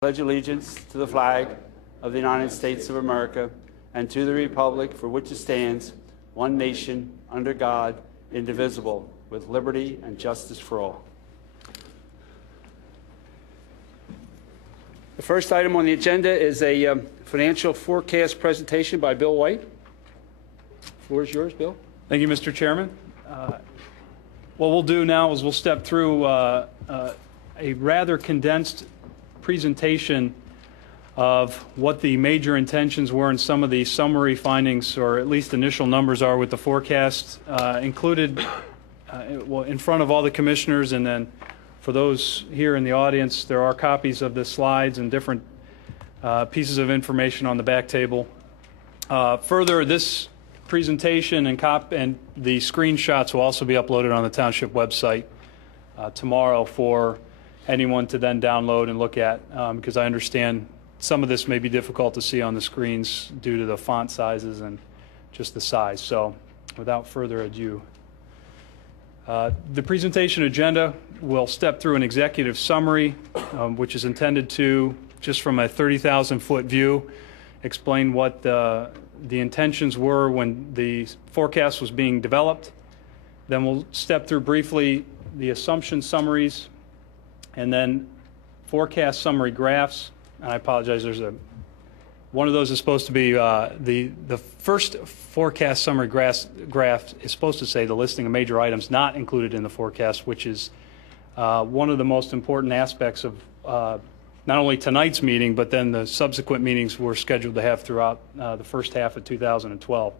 Pledge allegiance to the flag of the United States of America and to the republic for which it stands, one nation, under God, indivisible, with liberty and justice for all. The first item on the agenda is a financial forecast presentation by Bill White. The floor is yours, Bill. Thank you, Mr. Chairman. What we'll do now is we'll step through a rather condensed presentation of what the major intentions were and some of the summary findings, or at least initial numbers, are with the forecast included in front of all the commissioners. And then for those here in the audience, there are copies of the slides and different pieces of information on the back table. Further, this presentation and the screenshots will also be uploaded on the Township website tomorrow for anyone to then download and look at, because I understand some of this may be difficult to see on the screens due to the font sizes and just the size. So without further ado, the presentation agenda will step through an executive summary, which is intended to, just from a 30,000-foot view, explain what the intentions were when the forecast was being developed. Then we'll step through briefly the assumption summaries, and then forecast summary graphs. And I apologize, one of those is supposed to be the first forecast summary graph is supposed to say the listing of major items not included in the forecast, which is one of the most important aspects of not only tonight's meeting, but then the subsequent meetings we're scheduled to have throughout the first half of 2012.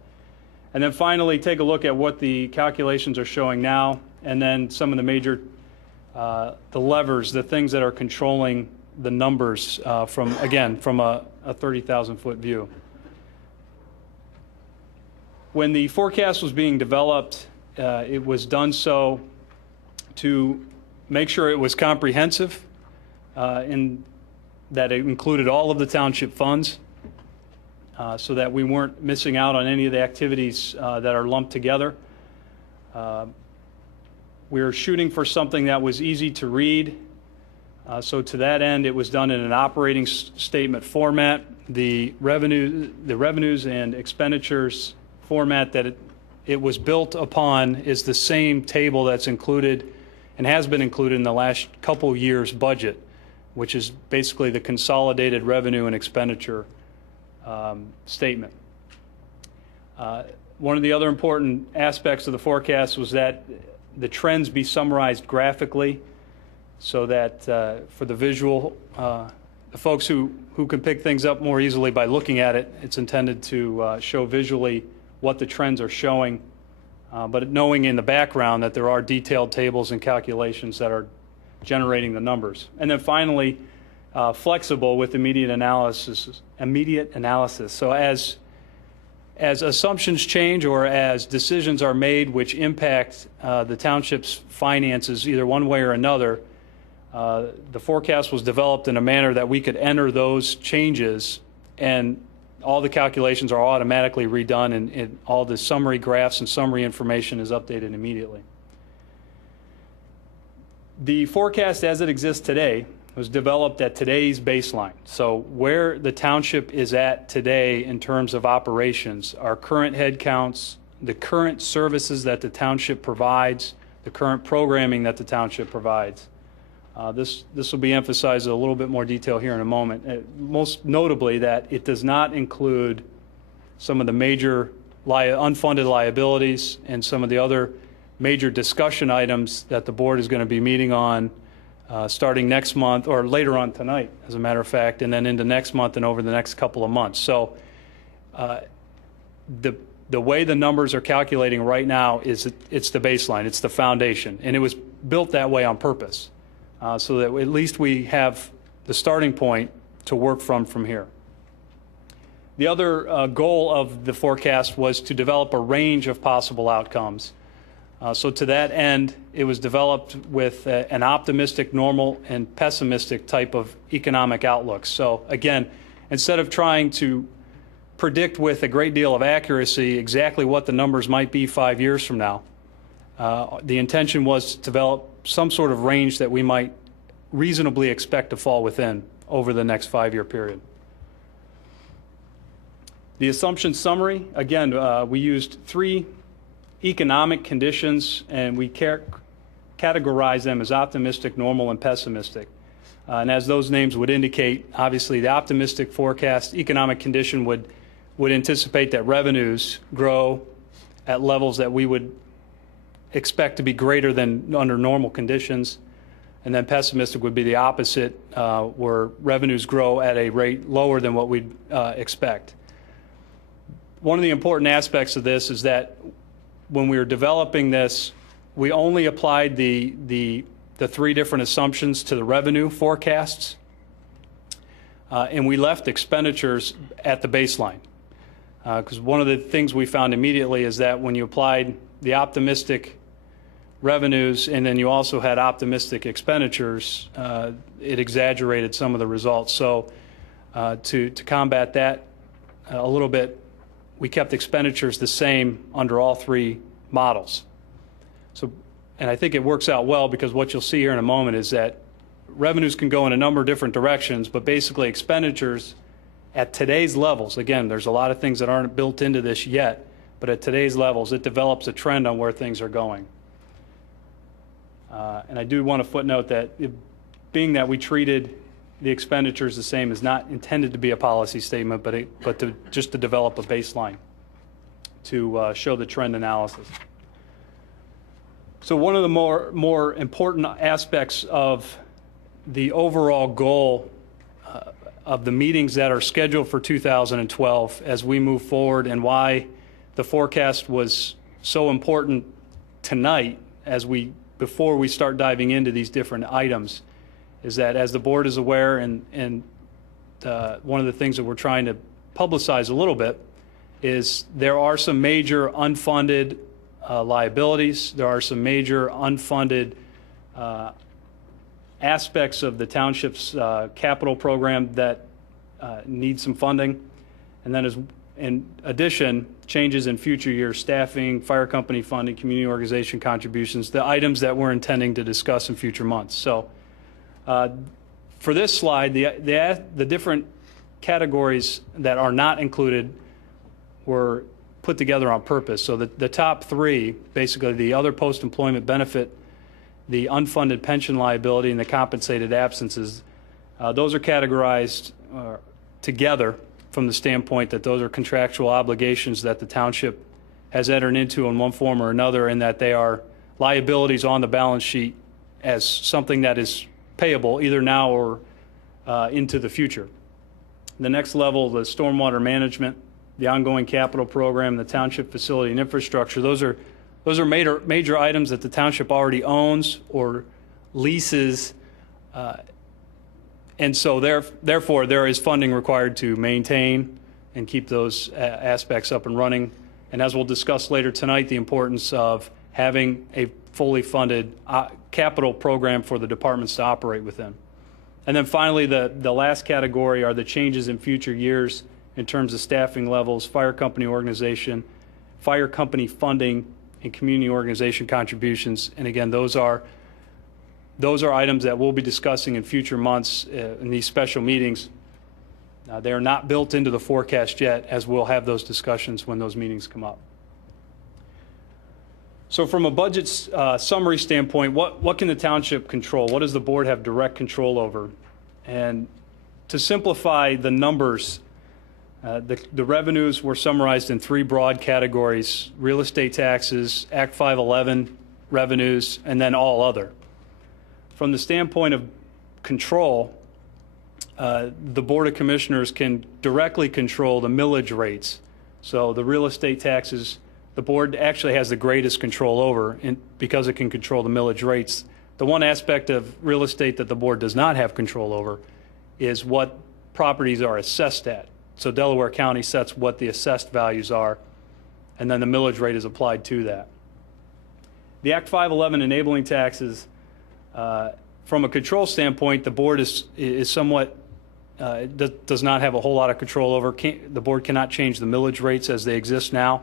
And then finally, take a look at what the calculations are showing now, and then some of the major the levers, the things that are controlling the numbers from a 30,000-foot view. When the forecast was being developed, it was done so to make sure it was comprehensive in that it included all of the township funds, so that we weren't missing out on any of the activities that are lumped together. We were shooting for something that was easy to read. So to that end, it was done in an operating statement format. The revenues and expenditures format that it was built upon is the same table that's included and has been included in the last couple years' budget, which is basically the consolidated revenue and expenditure statement. One of the other important aspects of the forecast was that the trends be summarized graphically, so that for the visual, the folks who can pick things up more easily by looking at it, it's intended to show visually what the trends are showing, but knowing in the background that there are detailed tables and calculations that are generating the numbers. And then finally, flexible with immediate analysis. So as assumptions change or as decisions are made which impact the township's finances either one way or another, the forecast was developed in a manner that we could enter those changes, and all the calculations are automatically redone, and all the summary graphs and summary information is updated immediately. The forecast as it exists today was developed at today's baseline. So where the township is at today in terms of operations, our current head counts, the current services that the township provides, the current programming that the township provides. This will be emphasized in a little bit more detail here in a moment. Most notably that it does not include some of the major unfunded liabilities and some of the other major discussion items that the board is going to be meeting on starting next month, or later on tonight, as a matter of fact, and then into next month and over the next couple of months. So the way the numbers are calculating right now is it's the baseline, it's the foundation, and it was built that way on purpose, so that at least we have the starting point to work from here. The other goal of the forecast was to develop a range of possible outcomes. So to that end, it was developed with an optimistic, normal, and pessimistic type of economic outlook. So again, instead of trying to predict with a great deal of accuracy exactly what the numbers might be 5 years from now, the intention was to develop some sort of range that we might reasonably expect to fall within over the next 5-year period. The assumption summary, again, we used 3 economic conditions, and we categorize them as optimistic, normal, and pessimistic. And as those names would indicate, obviously the optimistic forecast economic condition would anticipate that revenues grow at levels that we would expect to be greater than under normal conditions. And then pessimistic would be the opposite, where revenues grow at a rate lower than what we'd expect. One of the important aspects of this is that when we were developing this, we only applied the 3 different assumptions to the revenue forecasts, and we left expenditures at the baseline. Because one of the things we found immediately is that when you applied the optimistic revenues and then you also had optimistic expenditures, it exaggerated some of the results. So to combat that a little bit, we kept expenditures the same under all 3 models. So, and I think it works out well, because what you'll see here in a moment is that revenues can go in a number of different directions, but basically expenditures at today's levels, again, there's a lot of things that aren't built into this yet, but at today's levels, it develops a trend on where things are going. And I do want to footnote that being that we treated the expenditures the same is not intended to be a policy statement, but just to develop a baseline to show the trend analysis. So one of the more important aspects of the overall goal of the meetings that are scheduled for 2012 as we move forward, and why the forecast was so important tonight before we start diving into these different items, is that, as the board is aware, and one of the things that we're trying to publicize a little bit, is there are some major unfunded liabilities. There are some major unfunded aspects of the township's capital program that need some funding. And then, in addition, changes in future year staffing, fire company funding, community organization contributions, the items that we're intending to discuss in future months. So for this slide, the different categories that are not included were put together on purpose. So the top 3, basically the other post-employment benefit, the unfunded pension liability, and the compensated absences, those are categorized together from the standpoint that those are contractual obligations that the township has entered into in one form or another, and that they are liabilities on the balance sheet as something that is payable either now or into the future. The next level, the stormwater management, the ongoing capital program, the township facility and infrastructure, those are major items that the township already owns or leases, and so therefore there is funding required to maintain and keep those aspects up and running. And as we'll discuss later tonight, the importance of having a fully funded capital program for the departments to operate within. And then finally, the last category are the changes in future years in terms of staffing levels, fire company organization, fire company funding, and community organization contributions. And again, those are items that we'll be discussing in future months in these special meetings. They are not built into the forecast yet, as we'll have those discussions when those meetings come up. So from a budget summary standpoint, what can the township control? What does the board have direct control over? And to simplify the numbers, the revenues were summarized in 3 broad categories: real estate taxes, Act 511 revenues, and then all other. From the standpoint of control, the Board of Commissioners can directly control the millage rates. So the real estate taxes, the board actually has the greatest control over, because it can control the millage rates. The one aspect of real estate that the board does not have control over is what properties are assessed at. So Delaware County sets what the assessed values are, and then the millage rate is applied to that. The Act 511 enabling taxes, from a control standpoint, the board is somewhat does not have a whole lot of control over. The board cannot change the millage rates as they exist now,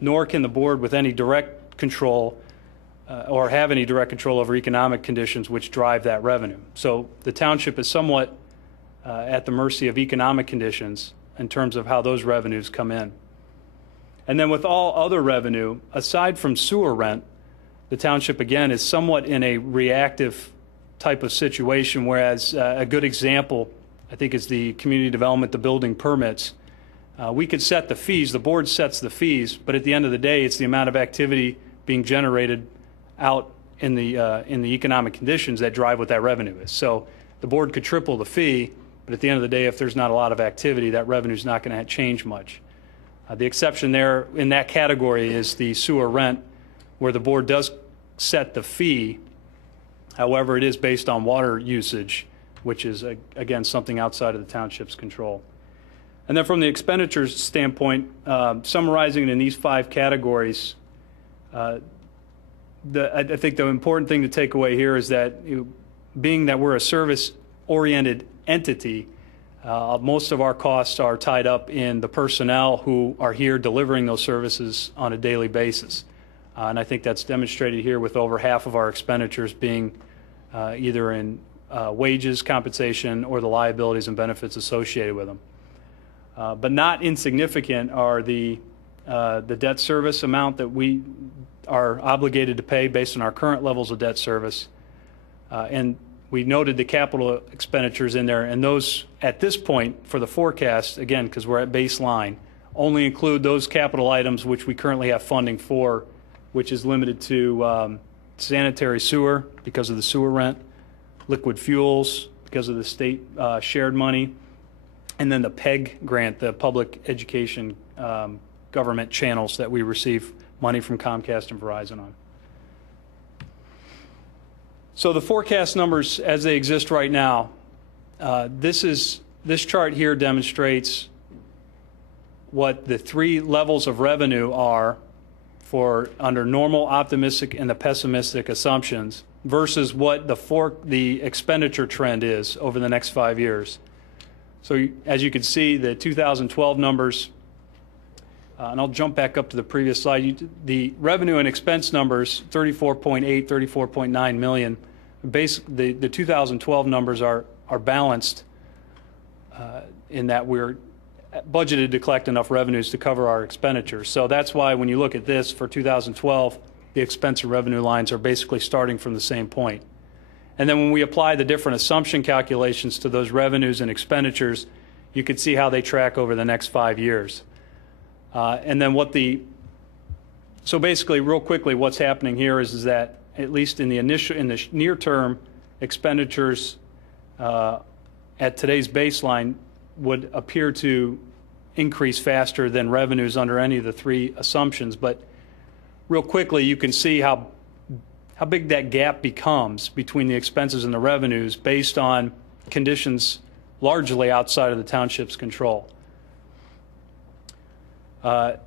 nor can the board, with any direct control, or have any direct control over economic conditions which drive that revenue. So the township is somewhat at the mercy of economic conditions in terms of how those revenues come in. And then with all other revenue, aside from sewer rent, the township, again, is somewhat in a reactive type of situation, whereas a good example, I think, is the community development, the building permits. We could set the fees, the board sets the fees, but at the end of the day, it's the amount of activity being generated out in the economic conditions that drive what that revenue is. So the board could triple the fee, but at the end of the day, if there's not a lot of activity, that revenue is not going to change much. The exception there in that category is the sewer rent, where the board does set the fee. However, it is based on water usage, which is, again, something outside of the township's control. And then from the expenditures standpoint, summarizing it in these 5 categories, I think the important thing to take away here is that, being that we're a service-oriented entity, most of our costs are tied up in the personnel who are here delivering those services on a daily basis. And I think that's demonstrated here with over half of our expenditures being either in wages, compensation, or the liabilities and benefits associated with them. But not insignificant are the debt service amount that we are obligated to pay based on our current levels of debt service. And we noted the capital expenditures in there, and those, at this point, for the forecast, again, because we're at baseline, only include those capital items which we currently have funding for, which is limited to sanitary sewer because of the sewer rent, liquid fuels because of the state shared money, and then the PEG grant, the public education government channels that we receive money from Comcast and Verizon on. So the forecast numbers as they exist right now, this chart here demonstrates what the 3 levels of revenue are for under normal, optimistic, and the pessimistic assumptions versus what the expenditure trend is over the next 5 years. So as you can see, the 2012 numbers, and I'll jump back up to the previous slide. The revenue and expense numbers, 34.8, 34.9 million. The 2012 numbers are balanced in that we're budgeted to collect enough revenues to cover our expenditures. So that's why when you look at this for 2012, the expense and revenue lines are basically starting from the same point. And then when we apply the different assumption calculations to those revenues and expenditures, you can see how they track over the next 5 years. And then so basically, real quickly, what's happening here is that at least in the near term, expenditures at today's baseline would appear to increase faster than revenues under any of the 3 assumptions. But real quickly, you can see how big that gap becomes between the expenses and the revenues based on conditions largely outside of the township's control. The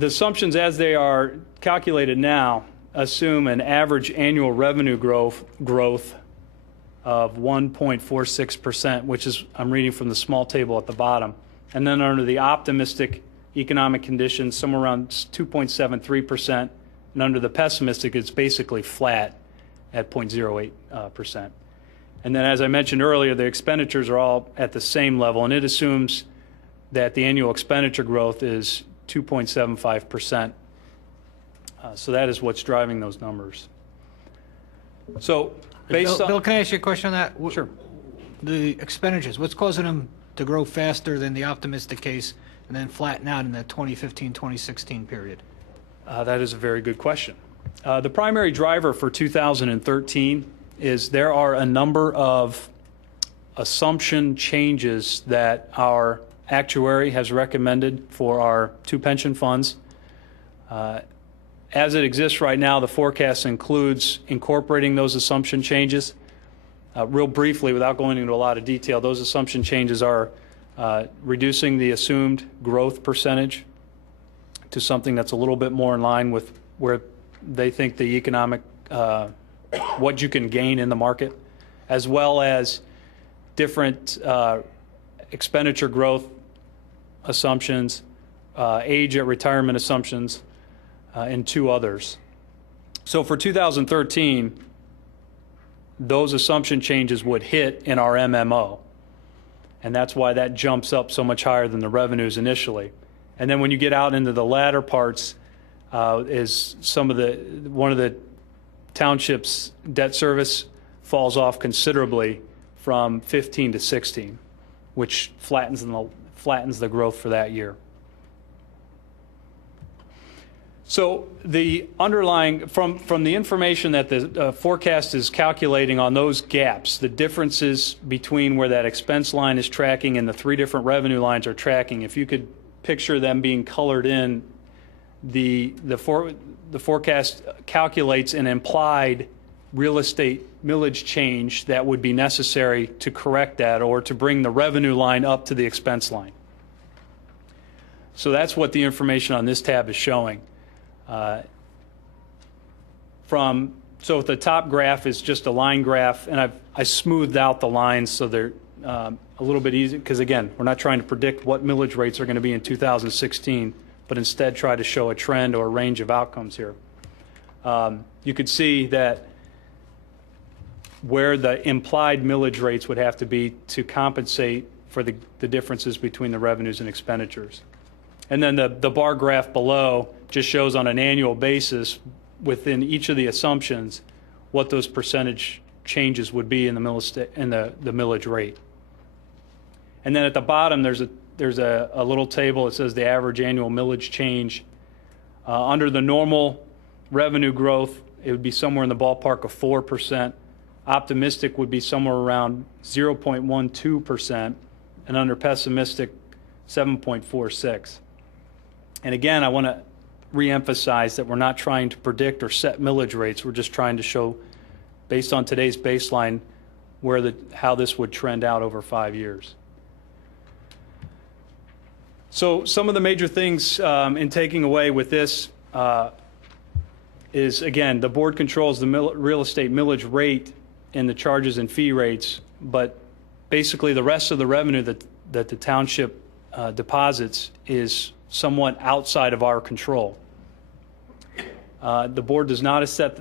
assumptions as they are calculated now assume an average annual revenue growth of 1.46%, which is, I'm reading from the small table at the bottom. And then under the optimistic economic conditions, somewhere around 2.73%. And under the pessimistic, it's basically flat at 0.08%. And then, as I mentioned earlier, the expenditures are all at the same level, and it assumes that the annual expenditure growth is 2.75%. So that is what's driving those numbers. So, Bill, can I ask you a question on that? Sure. The expenditures, what's causing them to grow faster than the optimistic case and then flatten out in that 2015-2016 period? That is a very good question. The primary driver for 2013 is there are a number of assumption changes that our actuary has recommended for our 2 pension funds. As it exists right now, the forecast includes incorporating those assumption changes. Real briefly, without going into a lot of detail, those assumption changes are reducing the assumed growth percentage to something that's a little bit more in line with where they think the economic, what you can gain in the market, as well as different expenditure growth assumptions, age at retirement assumptions, and 2 others. So for 2013, those assumption changes would hit in our MMO. And that's why that jumps up so much higher than the revenues initially. And then when you get out into the latter parts, is one of the townships' debt service falls off considerably from 15 to 16, which flattens the growth for that year. So the underlying, from the information that the forecast is calculating on those gaps, the differences between where that expense line is tracking and the three different revenue lines are tracking, if you could picture them being colored in, the forecast calculates an implied real estate millage change that would be necessary to correct that or to bring the revenue line up to the expense line. So that's what the information on this tab is showing. So the top graph is just a line graph, and I smoothed out the lines so they're a little bit easy, because again, we're not trying to predict what millage rates are going to be in 2016, but instead try to show a trend or a range of outcomes here. You could see that where the implied millage rates would have to be to compensate for the differences between the revenues and expenditures. And then the bar graph below just shows on an annual basis within each of the assumptions what those percentage changes would be in the millage rate. And then at the bottom there's a little table that says the average annual millage change. Under the normal revenue growth, it would be somewhere in the ballpark of 4%. Optimistic would be somewhere around 0.12%, and under pessimistic, 7.46. And again, I want to reemphasize that we're not trying to predict or set millage rates. We're just trying to show, based on today's baseline, how this would trend out over 5 years. So some of the major things in taking away with this is, again, the board controls the real estate millage rate and the charges and fee rates, but basically the rest of the revenue that the township deposits is somewhat outside of our control. The board does not set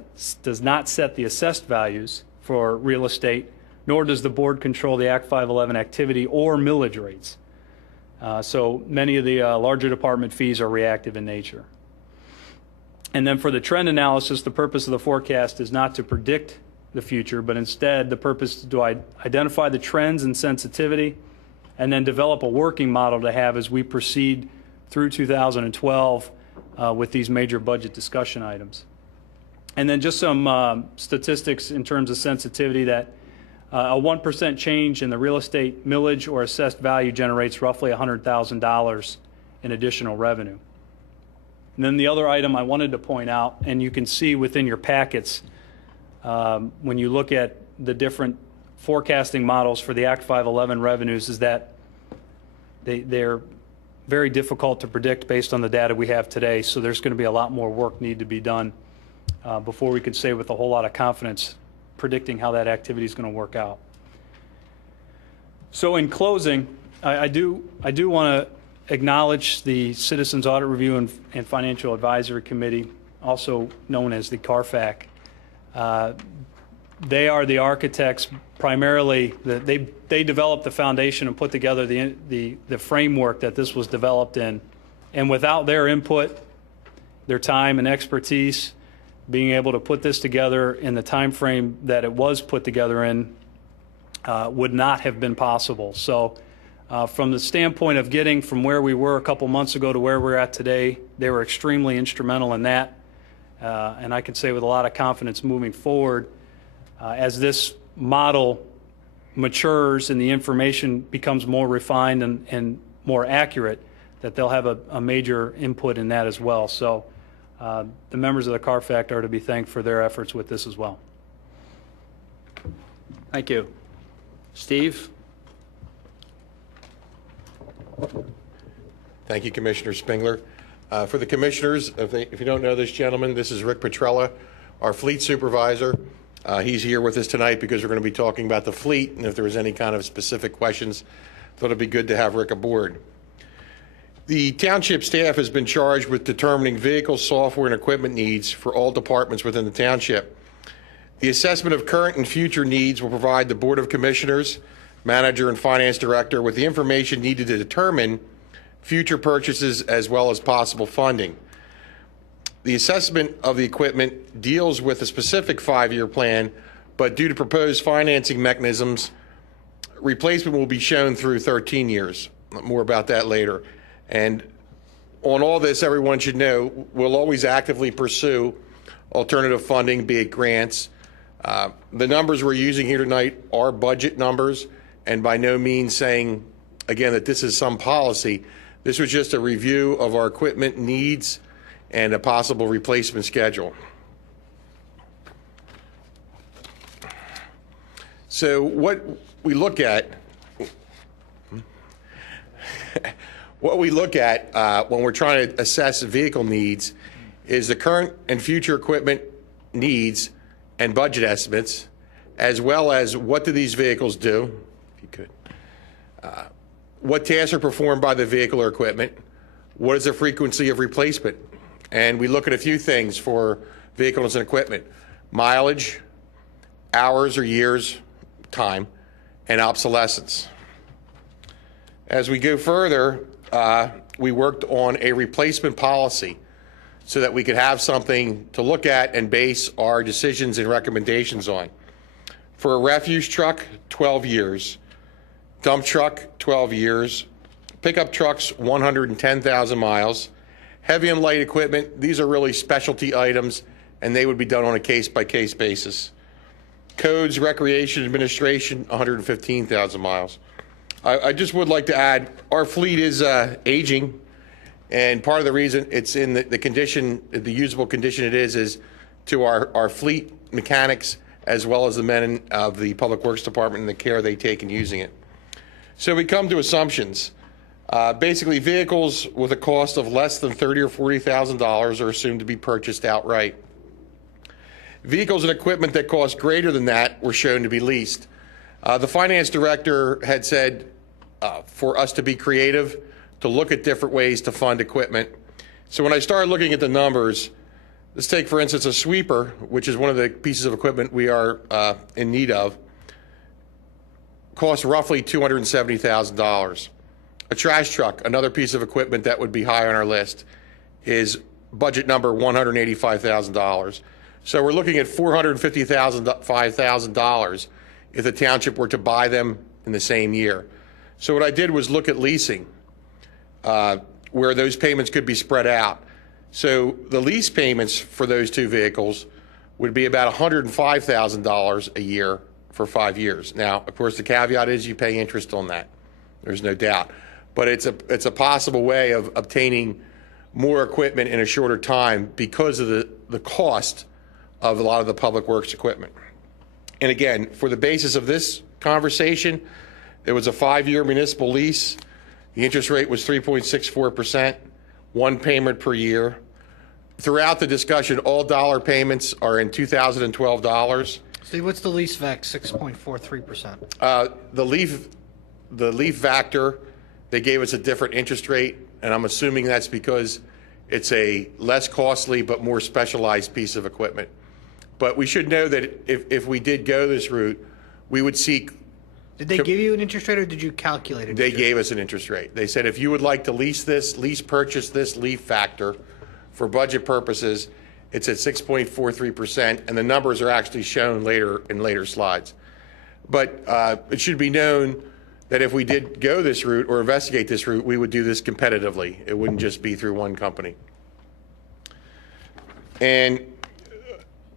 the assessed values for real estate, nor does the board control the Act 511 activity or millage rates. So many of the larger department fees are reactive in nature. And then for the trend analysis, the purpose of the forecast is not to predict the future, but instead the purpose is to identify the trends and sensitivity and then develop a working model to have as we proceed through 2012 with these major budget discussion items. And then just some statistics in terms of sensitivity, that a 1% change in the real estate millage or assessed value generates roughly $100,000 in additional revenue. And then the other item I wanted to point out, and you can see within your packets, when you look at the different forecasting models for the Act 511 revenues, is that they're very difficult to predict based on the data we have today. So there's going to be a lot more work need to be done before we could say with a whole lot of confidence predicting how that activity is going to work out. So in closing, I do want to acknowledge the Citizens Audit Review and Financial Advisory Committee, also known as the CARFAC. They are the architects primarily. They developed the foundation and put together the framework that this was developed in. And without their input, their time and expertise, being able to put this together in the time frame that it was put together in would not have been possible. So from the standpoint of getting from where we were a couple months ago to where we're at today, they were extremely instrumental in that. And I can say with a lot of confidence moving forward, as this model matures and the information becomes more refined and more accurate, that they'll have a major input in that as well. So the members of the CARFAC are to be thanked for their efforts with this as well. Thank you. Steve? Thank you, Commissioner Spengler. For the commissioners, if you don't know this gentleman, this is Rick Petrella, our fleet supervisor. He's here with us tonight because we're going to be talking about the fleet, and if there was any kind of specific questions, thought it'd be good to have Rick aboard. The township staff has been charged with determining vehicle, software, and equipment needs for all departments within the township. The assessment of current and future needs will provide the Board of Commissioners, manager, and finance director with the information needed to determine future purchases as well as possible funding. The assessment of the equipment deals with a specific 5-year plan, but due to proposed financing mechanisms, replacement will be shown through 13 years. More about that later. And on all this, everyone should know we'll always actively pursue alternative funding, be it grants. The numbers we're using here tonight are budget numbers, and by no means saying, again, that this is some policy. This was just a review of our equipment needs and a possible replacement schedule. So what we look at when we're trying to assess vehicle needs is the current and future equipment needs and budget estimates, as well as what do these vehicles do, if you could, what tasks are performed by the vehicle or equipment, what is the frequency of replacement, and we look at a few things for vehicles and equipment: mileage, hours or years, time, and obsolescence. As we go further, we worked on a replacement policy so that we could have something to look at and base our decisions and recommendations on. For a refuse truck, 12 years. Dump truck, 12 years. Pickup trucks, 110,000 miles. Heavy and light equipment, these are really specialty items, and they would be done on a case-by-case basis. Codes, recreation, administration, 115,000 miles. I just would like to add, our fleet is aging, and part of the reason it's in the condition, the usable condition it is to our fleet mechanics as well as the men of the Public Works Department and the care they take in using it. So we come to assumptions. Basically, vehicles with a cost of less than $30,000 or $40,000 are assumed to be purchased outright. Vehicles and equipment that cost greater than that were shown to be leased. The finance director had said for us to be creative, to look at different ways to fund equipment. So when I started looking at the numbers, let's take, for instance, a sweeper, which is one of the pieces of equipment we are in need of, costs roughly $270,000. A trash truck, another piece of equipment that would be high on our list, is budget number $185,000. So we're looking at $455,000 if the township were to buy them in the same year. So what I did was look at leasing, where those payments could be spread out. So the lease payments for those two vehicles would be about $105,000 a year for 5 years. Now, of course, the caveat is you pay interest on that. There's no doubt. But it's a possible way of obtaining more equipment in a shorter time because of the cost of a lot of the public works equipment. And again, for the basis of this conversation, it was a 5-year municipal lease. The interest rate was 3.64%, one payment per year. Throughout the discussion, all dollar payments are in 2012 dollars. Steve, what's the lease vac? 6.43%. The leaf factor, they gave us a different interest rate, and I'm assuming that's because it's a less costly but more specialized piece of equipment. But we should know that if we did go this route, we would seek. Did they give you an interest rate, or did you calculate it? They gave us an interest rate. They said if you would like to lease purchase this leaf factor for budget purposes, it's at 6.43%, and the numbers are actually shown later in later slides. But it should be known that if we did go this route or investigate this route, we would do this competitively. It wouldn't just be through one company. And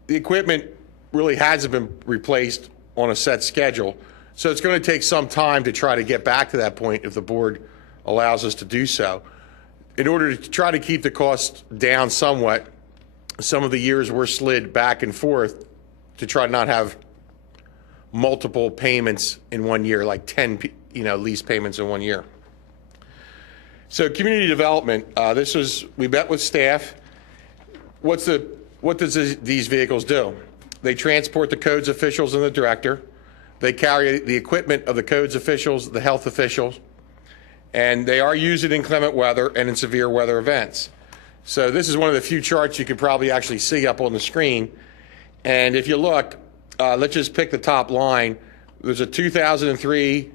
the equipment really hasn't been replaced on a set schedule, so it's going to take some time to try to get back to that point if the board allows us to do so. In order to try to keep the cost down somewhat, some of the years were slid back and forth to try to not have multiple payments in 1 year, like 10 lease payments in 1 year. So community development, we met with staff. What does these vehicles do? They transport the codes officials and the director. They carry the equipment of the codes officials, the health officials, and they are used in inclement weather and in severe weather events. So this is one of the few charts you could probably actually see up on the screen. And if you look, let's just pick the top line. There's a 2003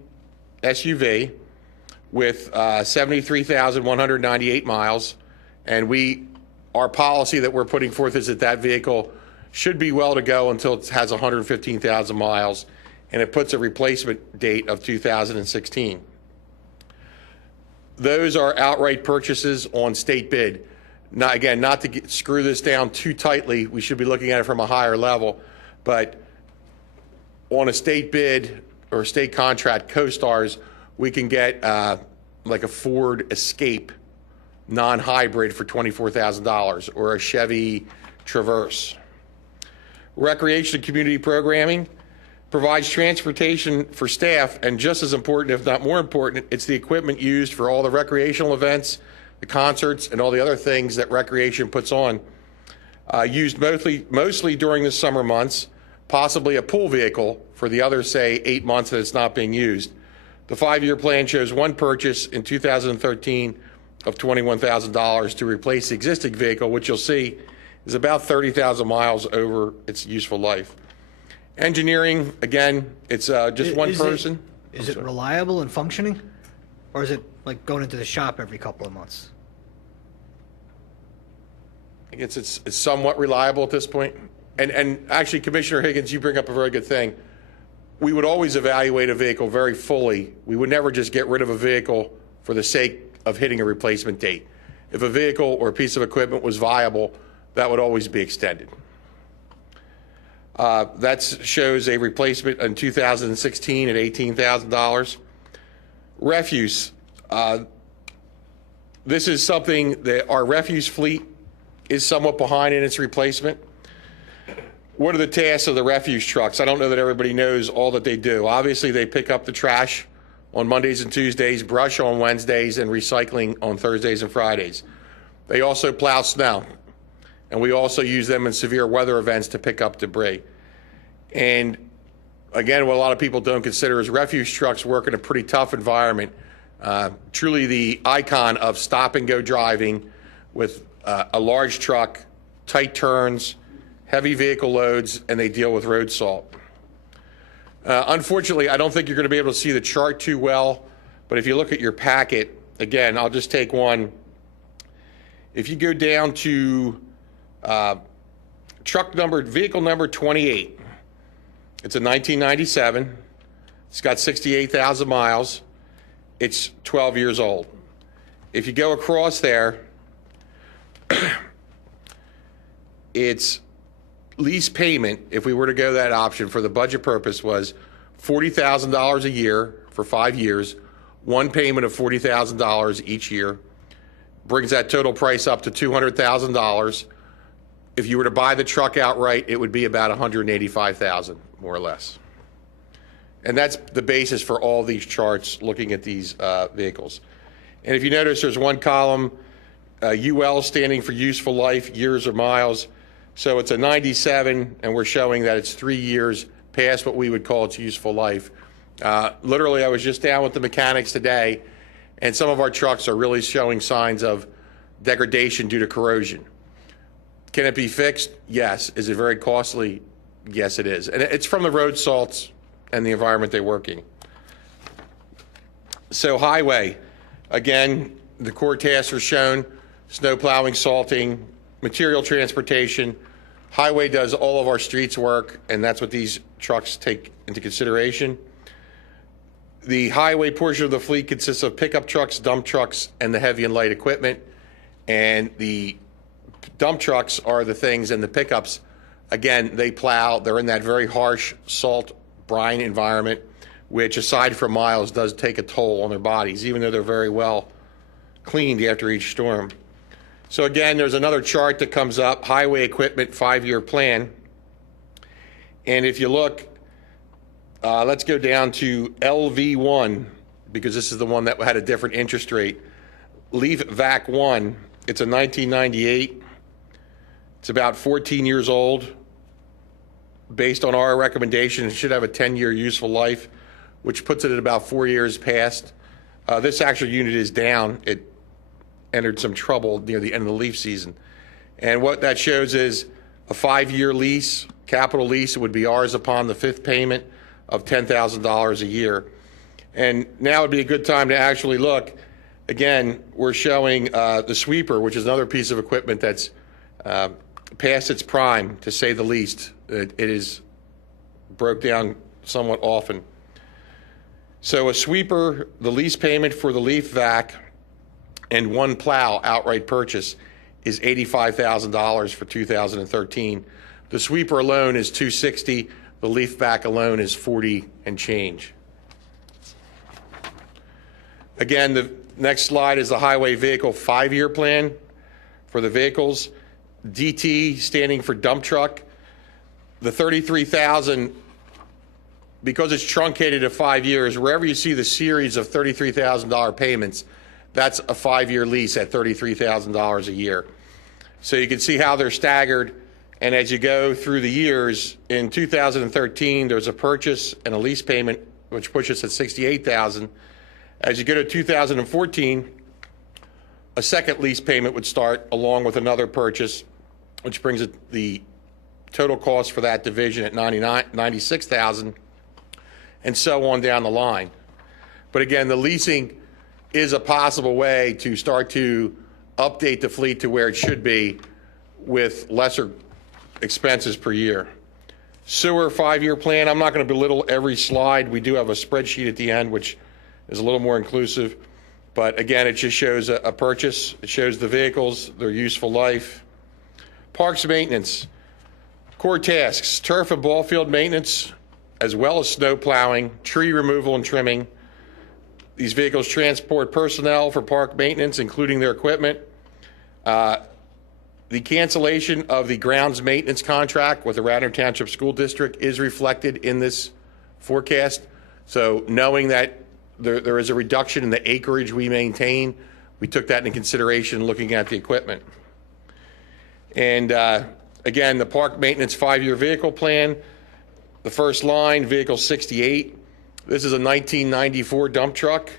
SUV with 73,198 miles, and our policy that we're putting forth is that vehicle should be well to go until it has 115,000 miles, and it puts a replacement date of 2016. Those are outright purchases on state bid. Now, again, not to screw this down too tightly, we should be looking at it from a higher level, but on a state bid or a state contract, co-stars, we can get like a Ford Escape non-hybrid for $24,000 or a Chevy Traverse. Recreation and community programming provides transportation for staff, and just as important, if not more important, it's the equipment used for all the recreational events, the concerts, and all the other things that recreation puts on. Used mostly during the summer months, possibly a pool vehicle for the other, say, 8 months that it's not being used. The 5-year plan shows one purchase in 2013 of $21,000 to replace the existing vehicle, which you'll see is about 30,000 miles over its useful life. Engineering, again, it's just one person. Is it reliable and functioning? Or is it like going into the shop every couple of months? I guess it's somewhat reliable at this point. And actually, Commissioner Higgins, you bring up a very good thing. We would always evaluate a vehicle very fully. We would never just get rid of a vehicle for the sake of hitting a replacement date. If a vehicle or a piece of equipment was viable, that would always be extended. That shows a replacement in 2016 at $18,000. Refuse. This is something that our refuse fleet is somewhat behind in its replacement. What are the tasks of the refuse trucks? I don't know that everybody knows all that they do. Obviously, they pick up the trash on Mondays and Tuesdays, brush on Wednesdays, and recycling on Thursdays and Fridays. They also plow snow, and we also use them in severe weather events to pick up debris. And again, what a lot of people don't consider is refuse trucks work in a pretty tough environment. Truly the icon of stop-and-go driving with a large truck, tight turns, heavy vehicle loads, and they deal with road salt. Unfortunately, I don't think you're going to be able to see the chart too well, but if you look at your packet, again, I'll just take one. If you go down to vehicle number 28, it's a 1997. It's got 68,000 miles. It's 12 years old. If you go across there, its lease payment, if we were to go that option for the budget purpose, was $40,000 a year for 5 years, one payment of $40,000 each year, brings that total price up to $200,000. If you were to buy the truck outright, it would be about $185,000, more or less. And that's the basis for all these charts looking at these vehicles. And if you notice, there's one column, UL standing for useful life, years or miles. So it's a 97, and we're showing that it's 3 years past what we would call its useful life. Literally, I was just down with the mechanics today, and some of our trucks are really showing signs of degradation due to corrosion. Can it be fixed? Yes. Is it very costly? Yes, it is. And it's from the road salts and the environment they work in. So highway, again, the core tasks are shown: snow plowing, salting, material transportation. Highway does all of our streets work, and that's what these trucks take into consideration. The highway portion of the fleet consists of pickup trucks, dump trucks, and the heavy and light equipment. And the dump trucks are the things, and the pickups, again, they plow. They're in that very harsh salt brine environment, which, aside from miles, does take a toll on their bodies, even though they're very well cleaned after each storm. So again, there's another chart that comes up, highway equipment 5-year plan. And if you look, let's go down to LV1, because this is the one that had a different interest rate. Leaf VAC 1, it's a 1998. It's about 14 years old. Based on our recommendation, it should have a 10-year useful life, which puts it at about 4 years past This actual unit is down. It entered some trouble near the end of the leaf season. And what that shows is a 5-year lease, capital lease. It would be ours upon the 5th payment of $10,000 a year. And now would be a good time to actually look. Again, we're showing the sweeper, which is another piece of equipment that's past its prime, to say the least. It is broke down somewhat often. So a sweeper, the lease payment for the leaf vac, and one plow outright purchase is $85,000 for 2013. The sweeper alone is $260,000. The leaf vac alone is $40 and change. Again, the next slide is the highway vehicle 5-year plan for the vehicles. DT standing for dump truck. The $33,000, because it's truncated to 5 years, wherever you see the series of $33,000 payments, that's a 5-year lease at $33,000 a year. So you can see how they're staggered. And as you go through the years, in 2013, there's a purchase and a lease payment, which pushes us at $68,000. As you go to 2014, a second lease payment would start along with another purchase, which brings the total cost for that division at $96,000, and so on down the line. But again, the leasing is a possible way to start to update the fleet to where it should be with lesser expenses per year. Sewer 5-year plan. I'm not going to belittle every slide. We do have a spreadsheet at the end, which is a little more inclusive. But again, it just shows a purchase. It shows the vehicles, their useful life. Parks maintenance. Core tasks, turf and ball field maintenance, as well as snow plowing, tree removal and trimming. These vehicles transport personnel for park maintenance, including their equipment. The cancellation of the grounds maintenance contract with the Radnor Township School District is reflected in this forecast. So knowing that there is a reduction in the acreage we maintain, we took that into consideration looking at the equipment. And again, the park maintenance 5-year vehicle plan, the first line, vehicle 68. This is a 1994 dump truck,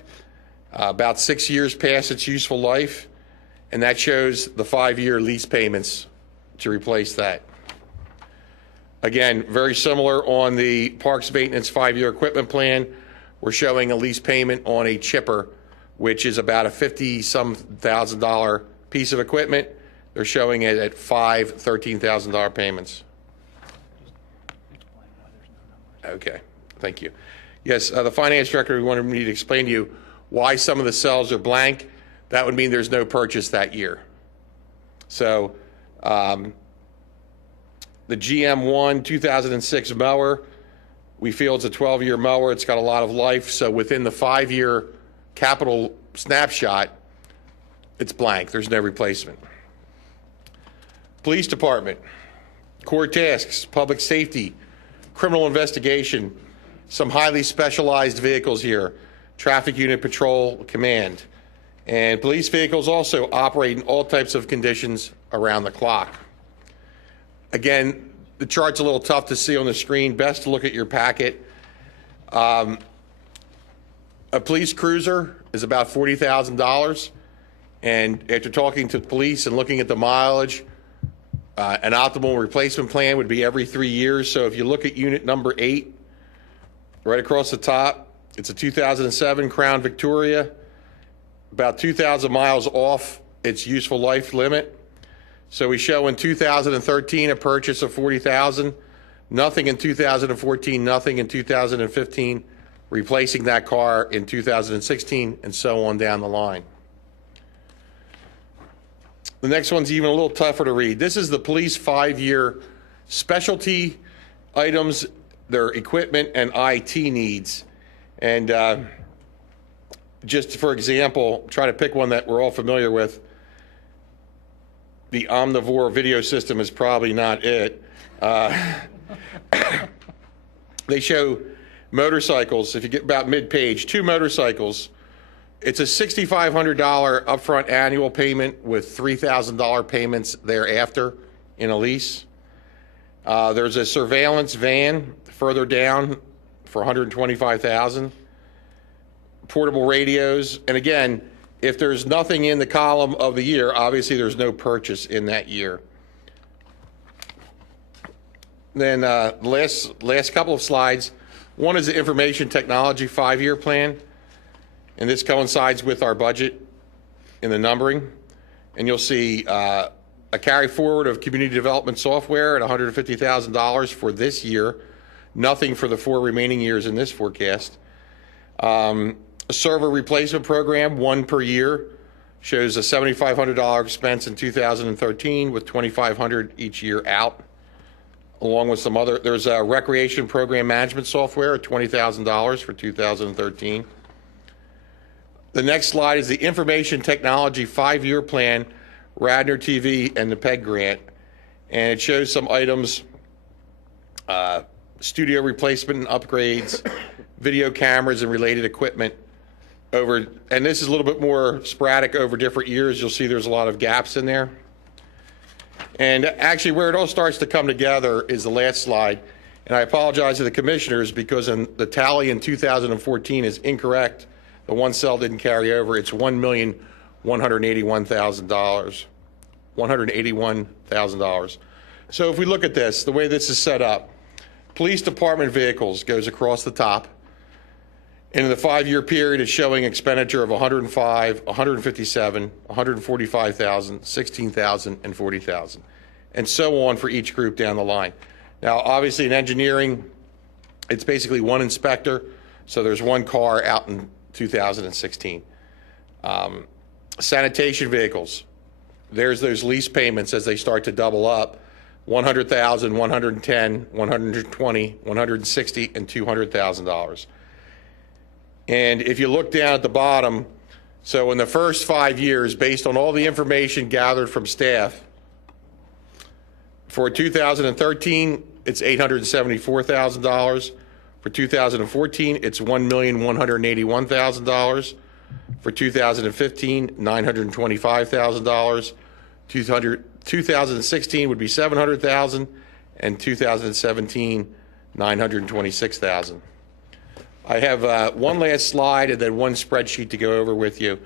about 6 years past its useful life, and that shows the 5-year lease payments to replace that. Again, very similar on the parks maintenance 5-year equipment plan. We're showing a lease payment on a chipper, which is about a $50-some thousand piece of equipment. They're showing it at $13,000 payments. Okay, thank you. Yes, the finance director wanted me to explain to you why some of the cells are blank. That would mean there's no purchase that year. So the GM1 2006 mower, we feel it's a 12-year mower. It's got a lot of life. So within the 5-year capital snapshot, it's blank. There's no replacement. Police department, core tasks, public safety, criminal investigation, some highly specialized vehicles here, traffic unit patrol command. And police vehicles also operate in all types of conditions around the clock. Again, the chart's a little tough to see on the screen. Best to look at your packet. A police cruiser is about $40,000. And after talking to police and looking at the mileage, an optimal replacement plan would be every 3 years. So if you look at unit number 8, right across the top, it's a 2007 Crown Victoria, about 2,000 miles off its useful life limit. So we show in 2013 a purchase of $40,000, nothing in 2014, nothing in 2015, replacing that car in 2016, and so on down the line. The next one's even a little tougher to read. This is the police 5-year specialty items, their equipment and IT needs. And just for example, try to pick one that we're all familiar with. The Omnivore video system is probably not it. They show motorcycles. If you get about mid-page, 2 motorcycles. It's a $6,500 upfront annual payment with $3,000 payments thereafter in a lease. There's a surveillance van further down for $125,000. portable radios. And again, if there's nothing in the column of the year, obviously there's no purchase in that year. Then last couple of slides. One is the information technology 5-year plan, and this coincides with our budget in the numbering. And you'll see a carry forward of community development software at $150,000 for this year, nothing for the 4 remaining years in this forecast. A server replacement program, 1 per year, shows a $7,500 expense in 2013 with $2,500 each year out, along with some other. There's a recreation program management software at $20,000 for 2013. The next slide is the information technology 5-year plan, Radnor TV and the PEG grant, and it shows some items, studio replacement and upgrades, video cameras and related equipment over, and this is a little bit more sporadic over different years. You'll see there's a lot of gaps in there. And actually where it all starts to come together is the last slide. And I apologize to the commissioners because the tally in 2014 is incorrect. The one cell didn't carry over. It's $1,181,000. $181,000. So if we look at this, the way this is set up, police department vehicles goes across the top. And in the 5-year period, it's showing expenditure of $105,000, $157,000, $145,000, $16,000, and $40,000, and so on for each group down the line. Now, obviously, in engineering, it's basically 1 inspector, so there's 1 car out in 2016. Sanitation vehicles, there's those lease payments as they start to double up: $100,000, $110,000, $120,000, $160,000, and $200,000. And if you look down at the bottom, so in the first 5 years, based on all the information gathered from staff, for 2013, it's $874,000. For 2014, it's $1,181,000. For 2015, $925,000. 2016 would be $700,000, and 2017, $926,000. I have one last slide and then one spreadsheet to go over with you.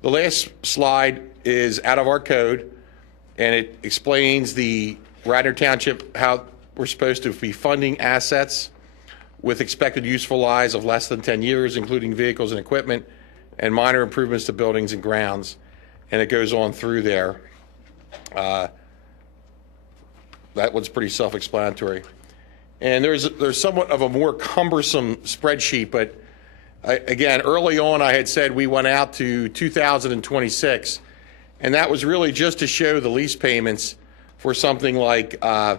The last slide is out of our code, and it explains the Radnor Township, how we're supposed to be funding assets with expected useful lives of less than 10 years, including vehicles and equipment, and minor improvements to buildings and grounds. And it goes on through there. That one's pretty self-explanatory. And there's somewhat of a more cumbersome spreadsheet, but again, early on I had said we went out to 2026, and that was really just to show the lease payments for something like the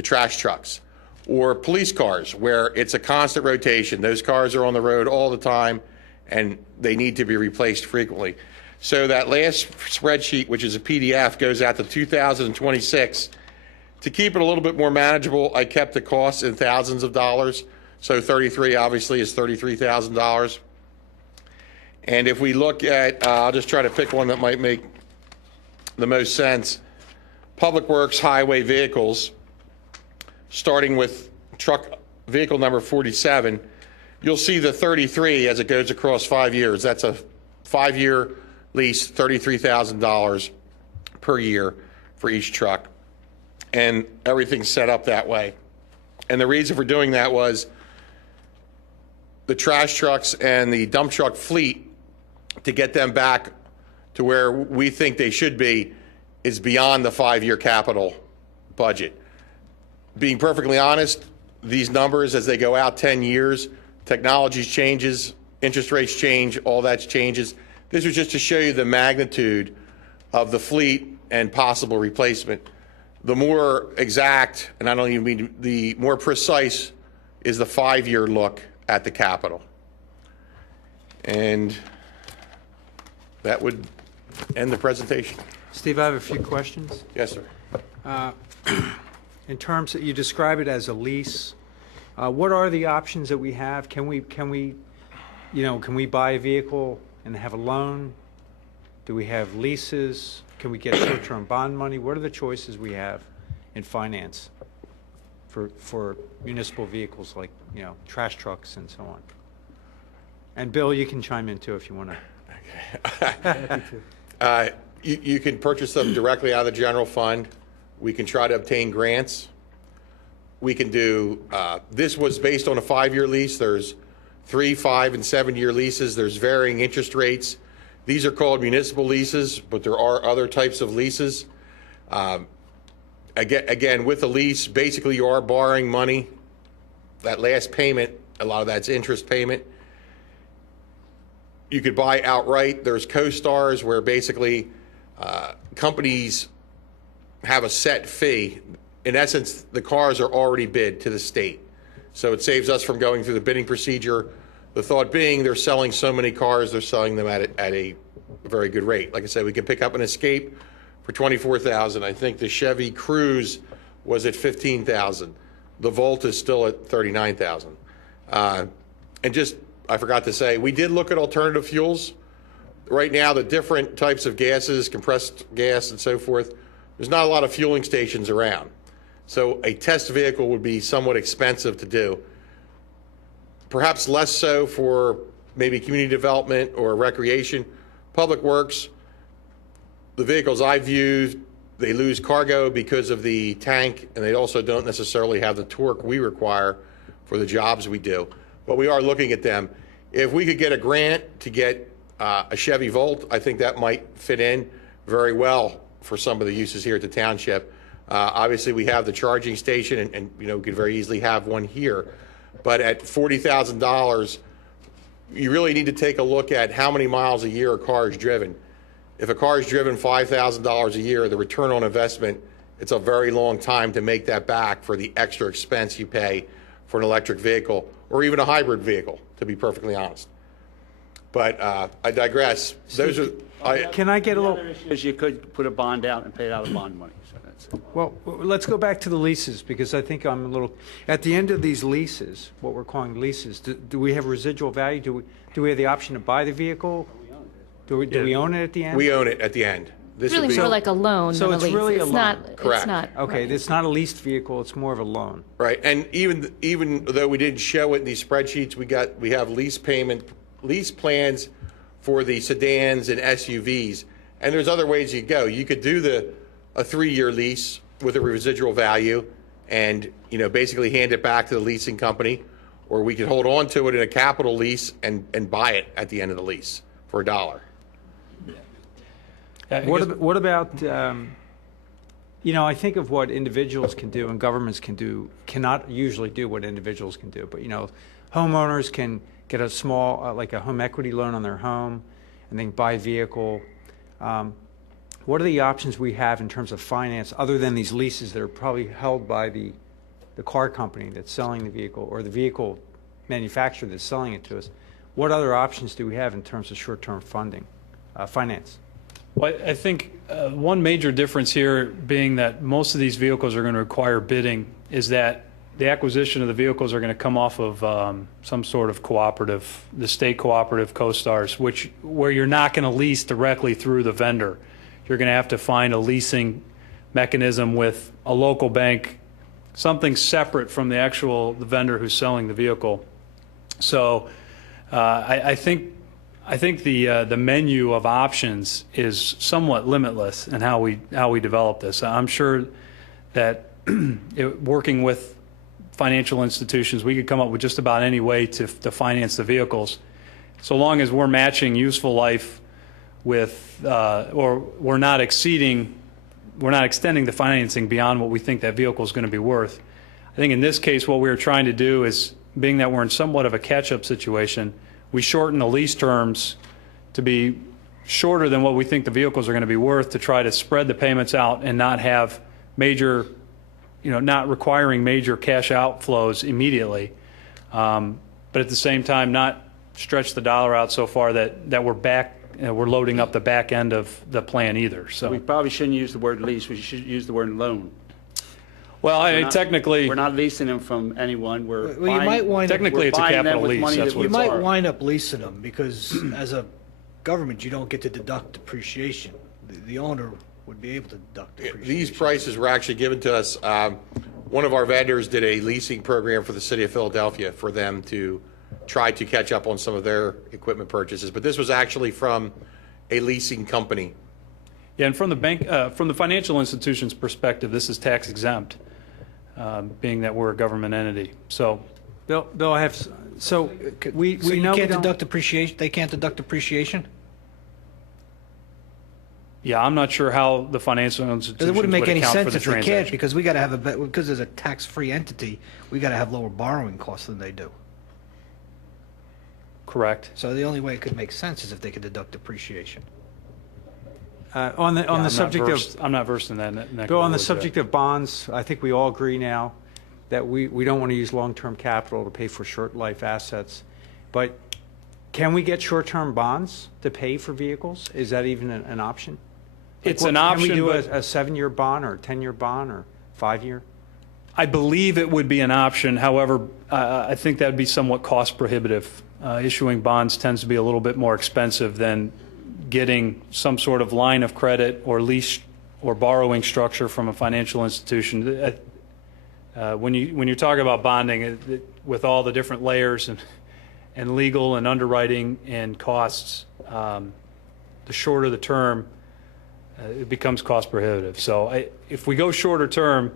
trash trucks or police cars, where it's a constant rotation. Those cars are on the road all the time, and they need to be replaced frequently. So that last spreadsheet, which is a PDF, goes out to 2026. To keep it a little bit more manageable, I kept the costs in thousands of dollars. So 33 obviously is $33,000. And if we look at, I'll just try to pick one that might make the most sense. Public Works highway vehicles, starting with truck vehicle number 47, you'll see the 33 as it goes across 5 years. That's a 5-year lease, $33,000 per year for each truck. And everything's set up that way. And the reason for doing that was the trash trucks and the dump truck fleet, to get them back to where we think they should be, is beyond the 5-year capital budget. Being perfectly honest, these numbers, as they go out 10 years, technology changes, interest rates change, all that changes. This was just to show you the magnitude of the fleet and possible replacement. The more exact, and I don't even mean the more precise, is the 5-year look at the capital. And that would end the presentation. Steve, I have a few questions. Yes, sir. In terms that you describe it as a lease, what are the options that we have? Can we buy a vehicle and have a loan? Do we have leases? Can we get short-term bond money? What are the choices we have in finance for municipal vehicles like, trash trucks and so on? And Bill, you can chime in too if you want to. You can purchase them directly out of the general fund. We can try to obtain grants. We can do, this was based on a 5-year lease. There's 3, 5, and 7-year leases. There's varying interest rates. These are called municipal leases, but there are other types of leases. Again, with a lease, basically you are borrowing money. That last payment, a lot of that's interest payment. You could buy outright. There's co-stars where basically companies have a set fee. In essence, the cars are already bid to the state. So it saves us from going through the bidding procedure. The thought being they're selling so many cars, they're selling them at a very good rate. Like I said, we can pick up an Escape for $24,000. I think the Chevy Cruze was at $15,000. The Volt is still at $39,000. And just, I forgot to say, we did look at alternative fuels. Right now, the different types of gases, compressed gas and so forth, there's not a lot of fueling stations around. So a test vehicle would be somewhat expensive to do. Perhaps less so for maybe community development or recreation. Public Works, the vehicles I've used, they lose cargo because of the tank, and they also don't necessarily have the torque we require for the jobs we do. But we are looking at them. If we could get a grant to get a Chevy Volt, I think that might fit in very well for some of the uses here at the township. Obviously, we have the charging station, and we could very easily have one here. But at $40,000, you really need to take a look at how many miles a year a car is driven. If a car is driven $5,000 a year, the return on investment, it's a very long time to make that back for the extra expense you pay for an electric vehicle or even a hybrid vehicle, to be perfectly honest. But I digress. Those are. Can I get a little? The other issue is you could put a bond out and pay it out of bond money. So that's it. Well, let's go back to the leases, because I think I'm a little, at the end of these leases, what we're calling leases, do we have residual value? Do we have the option to buy the vehicle? Do we own it at the end? We own it at the end. This Really would be more like a loan So than a it's lease. really a It's loan. not. Correct. It's not. Okay, right. it's not a leased vehicle, it's more of a loan. right. And even though we didn't show it in these spreadsheets, we have lease plans for the sedans and SUVs. And there's other ways you go. You could do a 3-year lease with a residual value and basically hand it back to the leasing company, or we could hold on to it in a capital lease and buy it at the end of the lease for $1. What about, I think of what individuals can do and governments can do, cannot usually do what individuals can do. But, homeowners can get a small, like a home equity loan on their home and then buy a vehicle. What are the options we have in terms of finance other than these leases that are probably held by the car company that's selling the vehicle or the vehicle manufacturer that's selling it to us? What other options do we have in terms of short-term funding, finance? Well, I think one major difference here being that most of these vehicles are going to require bidding is that the acquisition of the vehicles are going to come off of some sort of cooperative, the state cooperative co-stars, where you're not going to lease directly through the vendor. You're going to have to find a leasing mechanism with a local bank, something separate from the vendor who's selling the vehicle. So I think the menu of options is somewhat limitless in how we develop this. I'm sure that working with financial institutions, we could come up with just about any way to finance the vehicles, so long as we're matching useful life with, or we're not extending the financing beyond what we think that vehicle is going to be worth. I think in this case, what we're trying to do is, being that we're in somewhat of a catch-up situation, we shorten the lease terms to be shorter than what we think the vehicles are going to be worth, to try to spread the payments out and not have major, not requiring major cash outflows immediately. But at the same time, not stretch the dollar out so far that we're loading up the back end of the plan either. So We probably shouldn't use the word lease. We should use the word loan. well, I mean, technically, We're not leasing them from anyone. We're Well, you buying, might wind up, technically it's a buying them capital with lease. money That's that what you we it's might borrow. wind up leasing them because as a government, you don't get to deduct depreciation. The owner would be able to deduct depreciation. These prices were actually given to us. One of our vendors did a leasing program for the city of Philadelphia for them to try to catch up on some of their equipment purchases. But this was actually from a leasing company. Yeah, and from the bank, from the financial institution's perspective, this is tax exempt, being that we're a government entity. So, Bill, I have, so we So you know we can't don't- deduct depreciation, they can't deduct depreciation? yeah, I'm not sure how the financial institutions It wouldn't make any account for sense the if they can't, transaction. because we got to have because there's a tax-free entity, we got to have lower borrowing costs than they do. Correct. So the only way it could make sense is if they could deduct depreciation. on the I'm not subject versed- of, I'm not versed in that. neck of Bill, on the woods yet. subject of bonds, I think we all agree now that we don't want to use long-term capital to pay for short-life assets. But can we get short-term bonds to pay for vehicles? Is that even an option? It's an option, Can we do but a 7-year bond or a 10-year bond or 5-year? I believe it would be an option. However, I think that would be somewhat cost prohibitive. Issuing bonds tends to be a little bit more expensive than getting some sort of line of credit or lease or borrowing structure from a financial institution. When you're talking about bonding, with all the different layers and legal and underwriting and costs, the shorter the term, it becomes cost prohibitive. So if we go shorter term,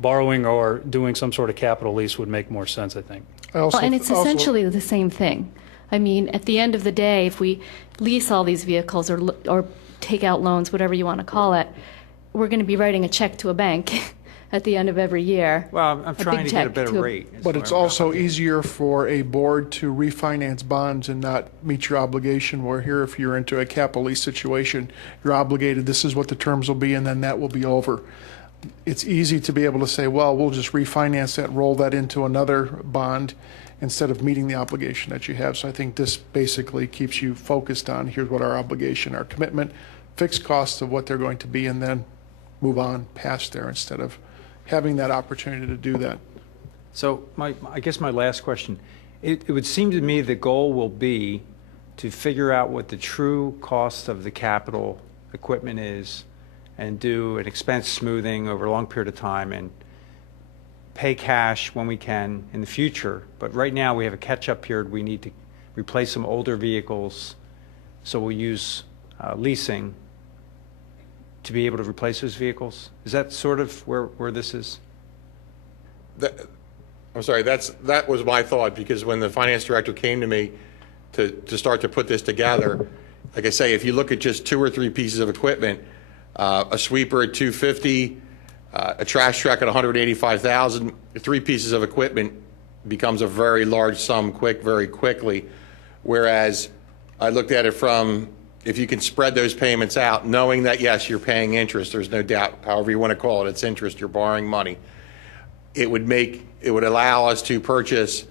borrowing or doing some sort of capital lease would make more sense, I think. Well, and it's essentially the same thing. I mean, at the end of the day, if we lease all these vehicles or take out loans, whatever you want to call it, we're going to be writing a check to a bank at the end of every year. Well, I'm trying big to get a check better to a- rate. is But what it's I'm- also easier for a board to refinance bonds and not meet your obligation, where here, if you're into a capital lease situation, you're obligated, this is what the terms will be, and then that will be over. It's easy to be able to say, well, we'll just refinance that, roll that into another bond, instead of meeting the obligation that you have. So I think this basically keeps you focused on, here's what our obligation, our commitment, fixed costs of what they're going to be, and then move on past there, instead of having that opportunity to do that. So I guess my last question, it would seem to me the goal will be to figure out what the true cost of the capital equipment is and do an expense smoothing over a long period of time and pay cash when we can in the future. But right now we have a catch-up period. We need to replace some older vehicles, so we'll use leasing to be able to replace those vehicles. Is that sort of where this is? I'm sorry, that was my thought, because when the finance director came to me to start to put this together, like I say, if you look at just 2 or 3 pieces of equipment, a sweeper at $250, a trash truck at $185,000, 3 pieces of equipment becomes a very large sum very quickly. Whereas I looked at it from, if you can spread those payments out, knowing that, yes, you're paying interest, there's no doubt, however you want to call it, it's interest, you're borrowing money. It would allow us to purchase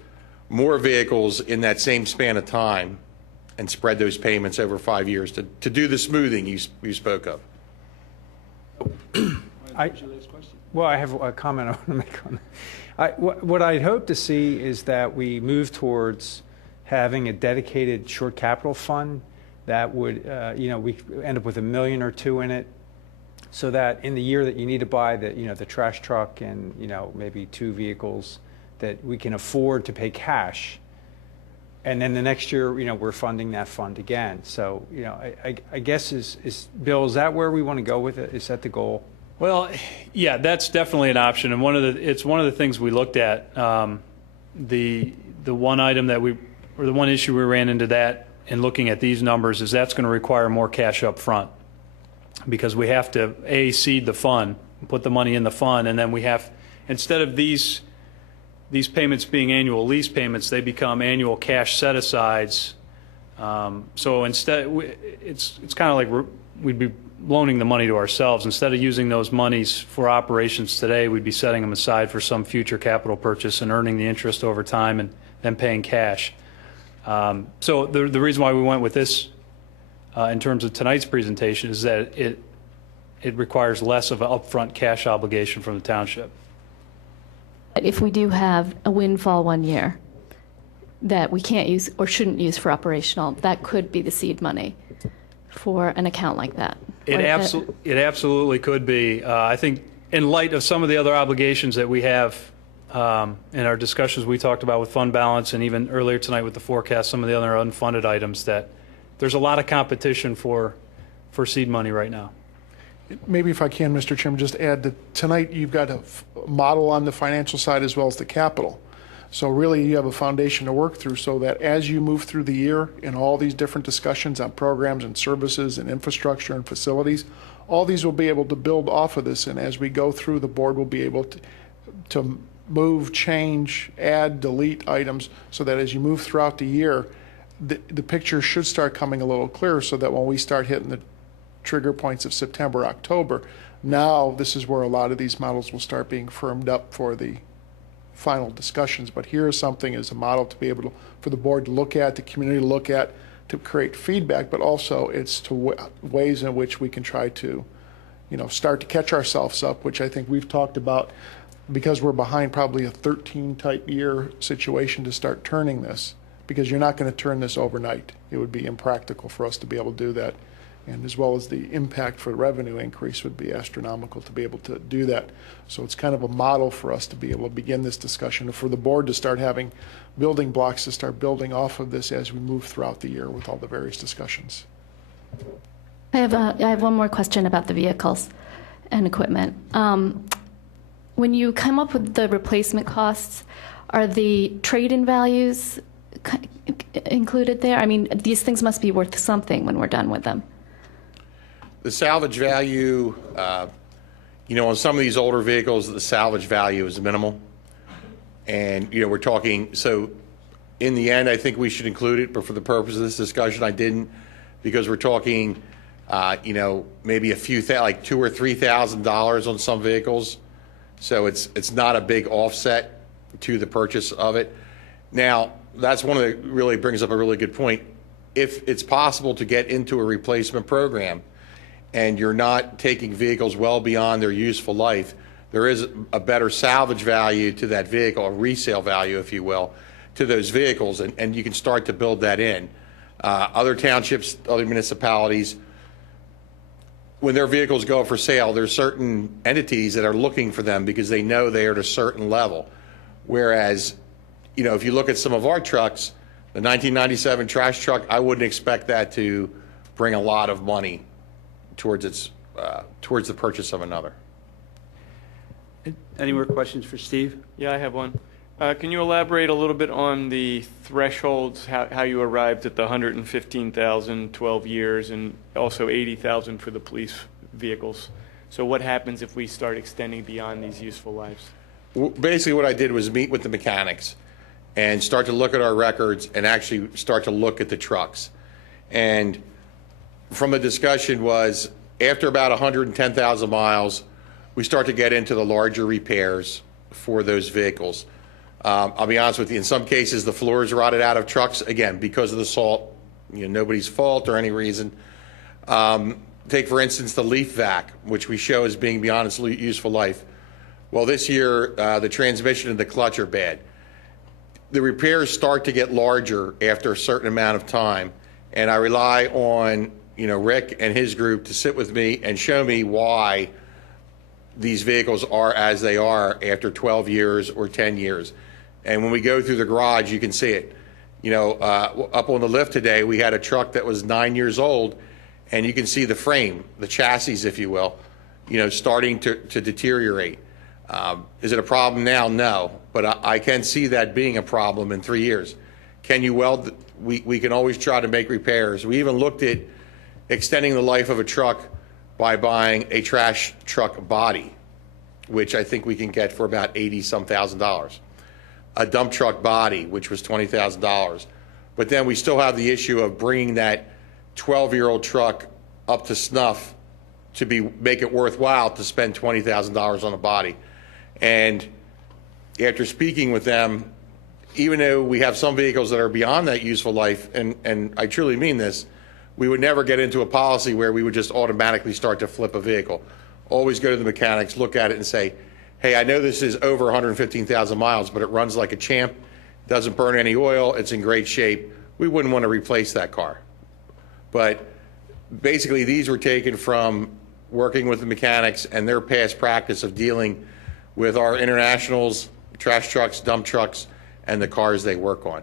more vehicles in that same span of time and spread those payments over 5 years to do the smoothing you spoke of. Well, I have a comment I want to make on that. What I'd hope to see is that we move towards having a dedicated short capital fund that would, we end up with $1 million or $2 million in it, so that in the year that you need to buy the trash truck and, maybe 2 vehicles, that we can afford to pay cash. And then the next year, we're funding that fund again. So, I guess Bill, is that where we want to go with it? Is that the goal? Well, yeah, that's definitely an option, and it's one of the things we looked at. The one item the one issue we ran into that in looking at these numbers is that's going to require more cash up front, because we have to seed the fund, put the money in the fund, and then we have, instead of these payments being annual lease payments, they become annual cash set-asides. So instead, it's kind of like we'd be loaning the money to ourselves. Instead of using those monies for operations today, we'd be setting them aside for some future capital purchase and earning the interest over time and then paying cash. So the reason why we went with this in terms of tonight's presentation is that it requires less of an upfront cash obligation from the township. If we do have a windfall one year that we can't use or shouldn't use for operational, that could be the seed money for an account like that. It absolutely could be. I think in light of some of the other obligations that we have in our discussions we talked about with fund balance, and even earlier tonight with the forecast, some of the other unfunded items, that there's a lot of competition for seed money right now. Maybe if I can, Mr. Chairman, just add that tonight you've got a model on the financial side as well as the capital. So really you have a foundation to work through so that as you move through the year in all these different discussions on programs and services and infrastructure and facilities, all these will be able to build off of this. And as we go through, the board will be able to move, change, add, delete items so that as you move throughout the year, the picture should start coming a little clearer so that when we start hitting the trigger points of September, October, now this is where a lot of these models will start being firmed up for the final discussions. But here is something as a model to be able to, for the board to look at, the community to look at, to create feedback, but also it's to ways in which we can try to, start to catch ourselves up, which I think we've talked about, because we're behind probably a 13 type year situation to start turning this, because you're not going to turn this overnight. It would be impractical for us to be able to do that. And as well as the impact for revenue increase would be astronomical to be able to do that. So it's kind of a model for us to be able to begin this discussion and for the board to start having building blocks to start building off of this as we move throughout the year with all the various discussions. I have one more question about the vehicles and equipment. When you come up with the replacement costs, are the trade-in values included there? I mean, these things must be worth something when we're done with them. The salvage value, on some of these older vehicles, the salvage value is minimal. And, we're talking, so in the end, I think we should include it, but for the purpose of this discussion, I didn't, because we're talking, maybe a few, like $2,000 or $3,000 on some vehicles. So it's not a big offset to the purchase of it. Now, that's one of the, really brings up a really good point. If it's possible to get into a replacement program, and you're not taking vehicles well beyond their useful life, there is a better salvage value to that vehicle, a resale value, if you will, to those vehicles, and you can start to build that in. Other townships, other municipalities, when their vehicles go up for sale, there's certain entities that are looking for them because they know they are at a certain level. Whereas, if you look at some of our trucks, the 1997 trash truck, I wouldn't expect that to bring a lot of money towards the purchase of another. Any more questions for Steve? Yeah, I have one. Can you elaborate a little bit on the thresholds, how you arrived at the 115,000, 12 years, and also 80,000 for the police vehicles? So what happens if we start extending beyond these useful lives? Basically what I did was meet with the mechanics and start to look at our records and actually start to look at the trucks. And from the discussion was, after about 110,000 miles, we start to get into the larger repairs for those vehicles. I'll be honest with you, in some cases the floors rotted out of trucks, again, because of the salt, nobody's fault or any reason. Take, for instance, the leaf vac, which we show as being beyond its useful life. Well, this year, the transmission and the clutch are bad. The repairs start to get larger after a certain amount of time, and I rely on Rick and his group to sit with me and show me why these vehicles are as they are after 12 years or 10 years. And when we go through the garage, you can see it. Up on the lift today, we had a truck that was 9 years old, and you can see the frame, the chassis, if you will, starting to deteriorate. Is it a problem now? No, but I can see that being a problem in 3 years. Can you weld? We can always try to make repairs. We even looked at extending the life of a truck by buying a trash truck body, which I think we can get for about $80-some thousand. A dump truck body, which was $20,000. But then we still have the issue of bringing that 12-year-old truck up to snuff to make it worthwhile to spend $20,000 on a body. And after speaking with them, even though we have some vehicles that are beyond that useful life, and I truly mean this, we would never get into a policy where we would just automatically start to flip a vehicle. Always go to the mechanics, look at it and say, hey, I know this is over 115,000 miles, but it runs like a champ, doesn't burn any oil, it's in great shape. We wouldn't want to replace that car. But basically these were taken from working with the mechanics and their past practice of dealing with our internationals, trash trucks, dump trucks, and the cars they work on.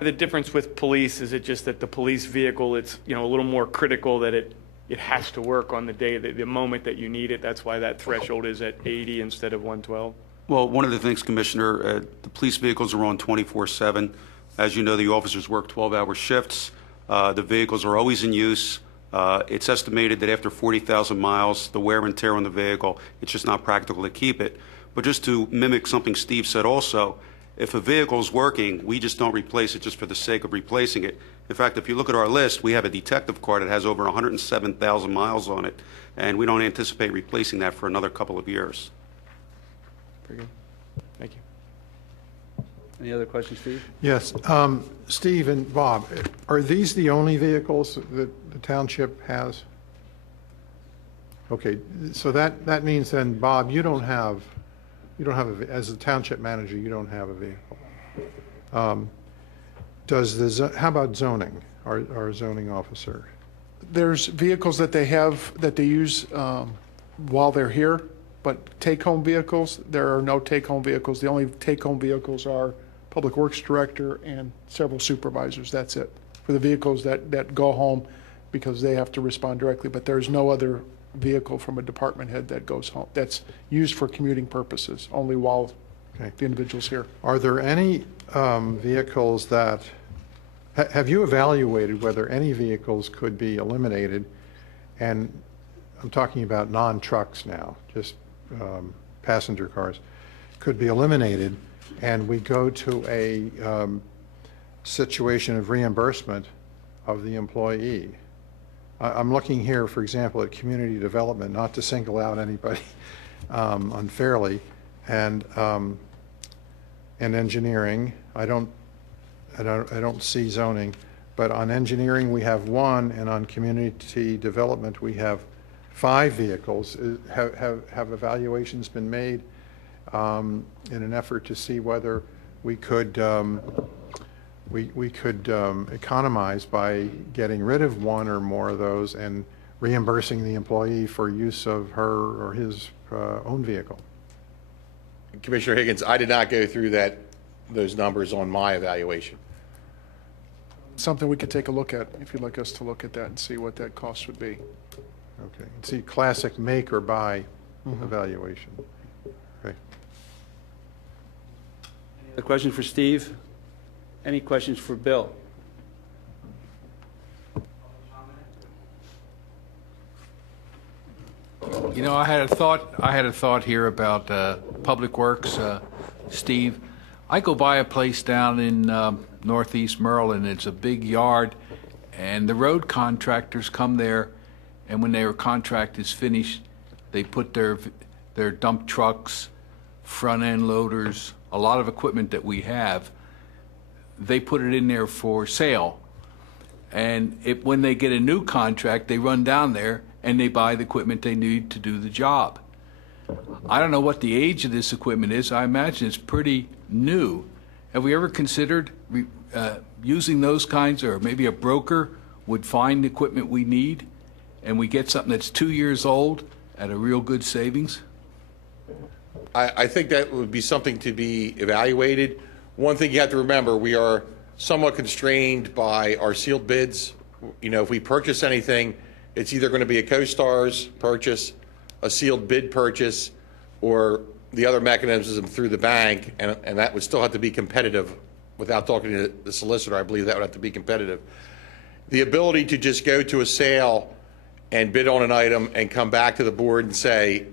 The difference with police, is it just that the police vehicle, it's, a little more critical that it has to work on the day, the moment that you need it? That's why that threshold is at 80 instead of 112? Well, one of the things, Commissioner, the police vehicles are on 24/7. As you know, the officers work 12-hour shifts. The vehicles are always in use. It's estimated that after 40,000 miles, the wear and tear on the vehicle, it's just not practical to keep it. But just to mimic something Steve said also, if a vehicle is working, we just don't replace it just for the sake of replacing it. In fact, if you look at our list, we have a detective car that has over 107,000 miles on it, and we don't anticipate replacing that for another couple of years. Very good. Thank you. Any other questions, Steve? Yes. Steve and Bob, are these the only vehicles that the township has? Okay, so that means then, Bob, you don't have as a township manager, you don't have a vehicle. How about zoning, our zoning officer? There's vehicles that they have, that they use while they're here, but take-home vehicles, there are no take-home vehicles. The only take-home vehicles are Public Works Director and several supervisors. That's it. For the vehicles that go home because they have to respond directly, but there's no other vehicle from a department head that goes home, that's used for commuting purposes, only while the individual's here. Are there any vehicles that, have you evaluated whether any vehicles could be eliminated? And I'm talking about non-trucks now, just passenger cars, could be eliminated, and we go to a situation of reimbursement of the employee. I'm looking here, for example, at community development, not to single out anybody unfairly, and engineering. I don't see zoning, but on engineering we have 1, and on community development we have 5 vehicles. Have evaluations been made in an effort to see whether we could economize by getting rid of 1 or more of those and reimbursing the employee for use of her or his own vehicle? Commissioner Higgins, I did not go through those numbers on my evaluation. Something we could take a look at, if you'd like us to look at that and see what that cost would be. Okay. See, classic make or buy evaluation. Okay. A question for Steve? Any questions for Bill? I had a thought here about Public Works, Steve. I go by a place down in northeast Maryland. It's a big yard, and the road contractors come there, and when their contract is finished, they put their dump trucks, front end loaders, a lot of equipment that we have. They put it in there for sale, and when they get a new contract, they run down there and they buy the equipment they need to do the job. I don't know what the age of this equipment is. I imagine it's pretty new. Have we ever considered using those kinds, or maybe a broker would find the equipment we need and we get something that's 2 years old at a real good savings? I think that would be something to be evaluated. One thing you have to remember, we are somewhat constrained by our sealed bids. If we purchase anything, it's either going to be a CoStar's purchase, a sealed bid purchase, or the other mechanism through the bank, and that would still have to be competitive. Without talking to the solicitor, I believe that would have to be competitive. The ability to just go to a sale and bid on an item and come back to the board and say,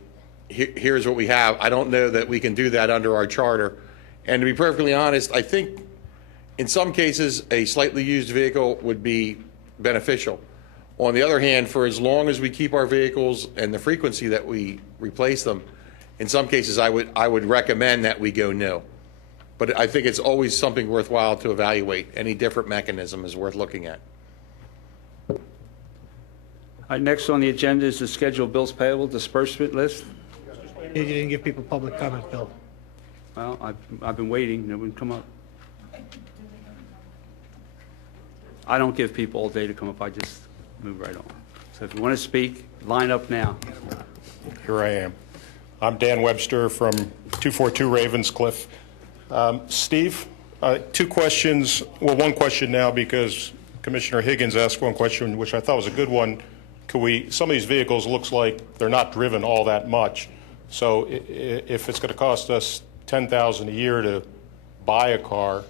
here's what we have, I don't know that we can do that under our charter. And to be perfectly honest, I think in some cases a slightly used vehicle would be beneficial. On the other hand, for as long as we keep our vehicles and the frequency that we replace them, in some cases I would recommend that we go new. But I think it's always something worthwhile to evaluate. Any different mechanism is worth looking at. All right, next on the agenda is the scheduled bills payable disbursement list. You didn't give people public comment, Bill. Well, I've been waiting. No one come up. I don't give people all day to come up. I just move right on. So if you want to speak, line up now. Here I am. I'm Dan Webster from 242 Ravenscliff. Steve, two questions. Well, one question now because Commissioner Higgins asked one question, which I thought was a good one. Some of these vehicles looks like they're not driven all that much. So if it's going to cost us $10,000 a year to buy a car,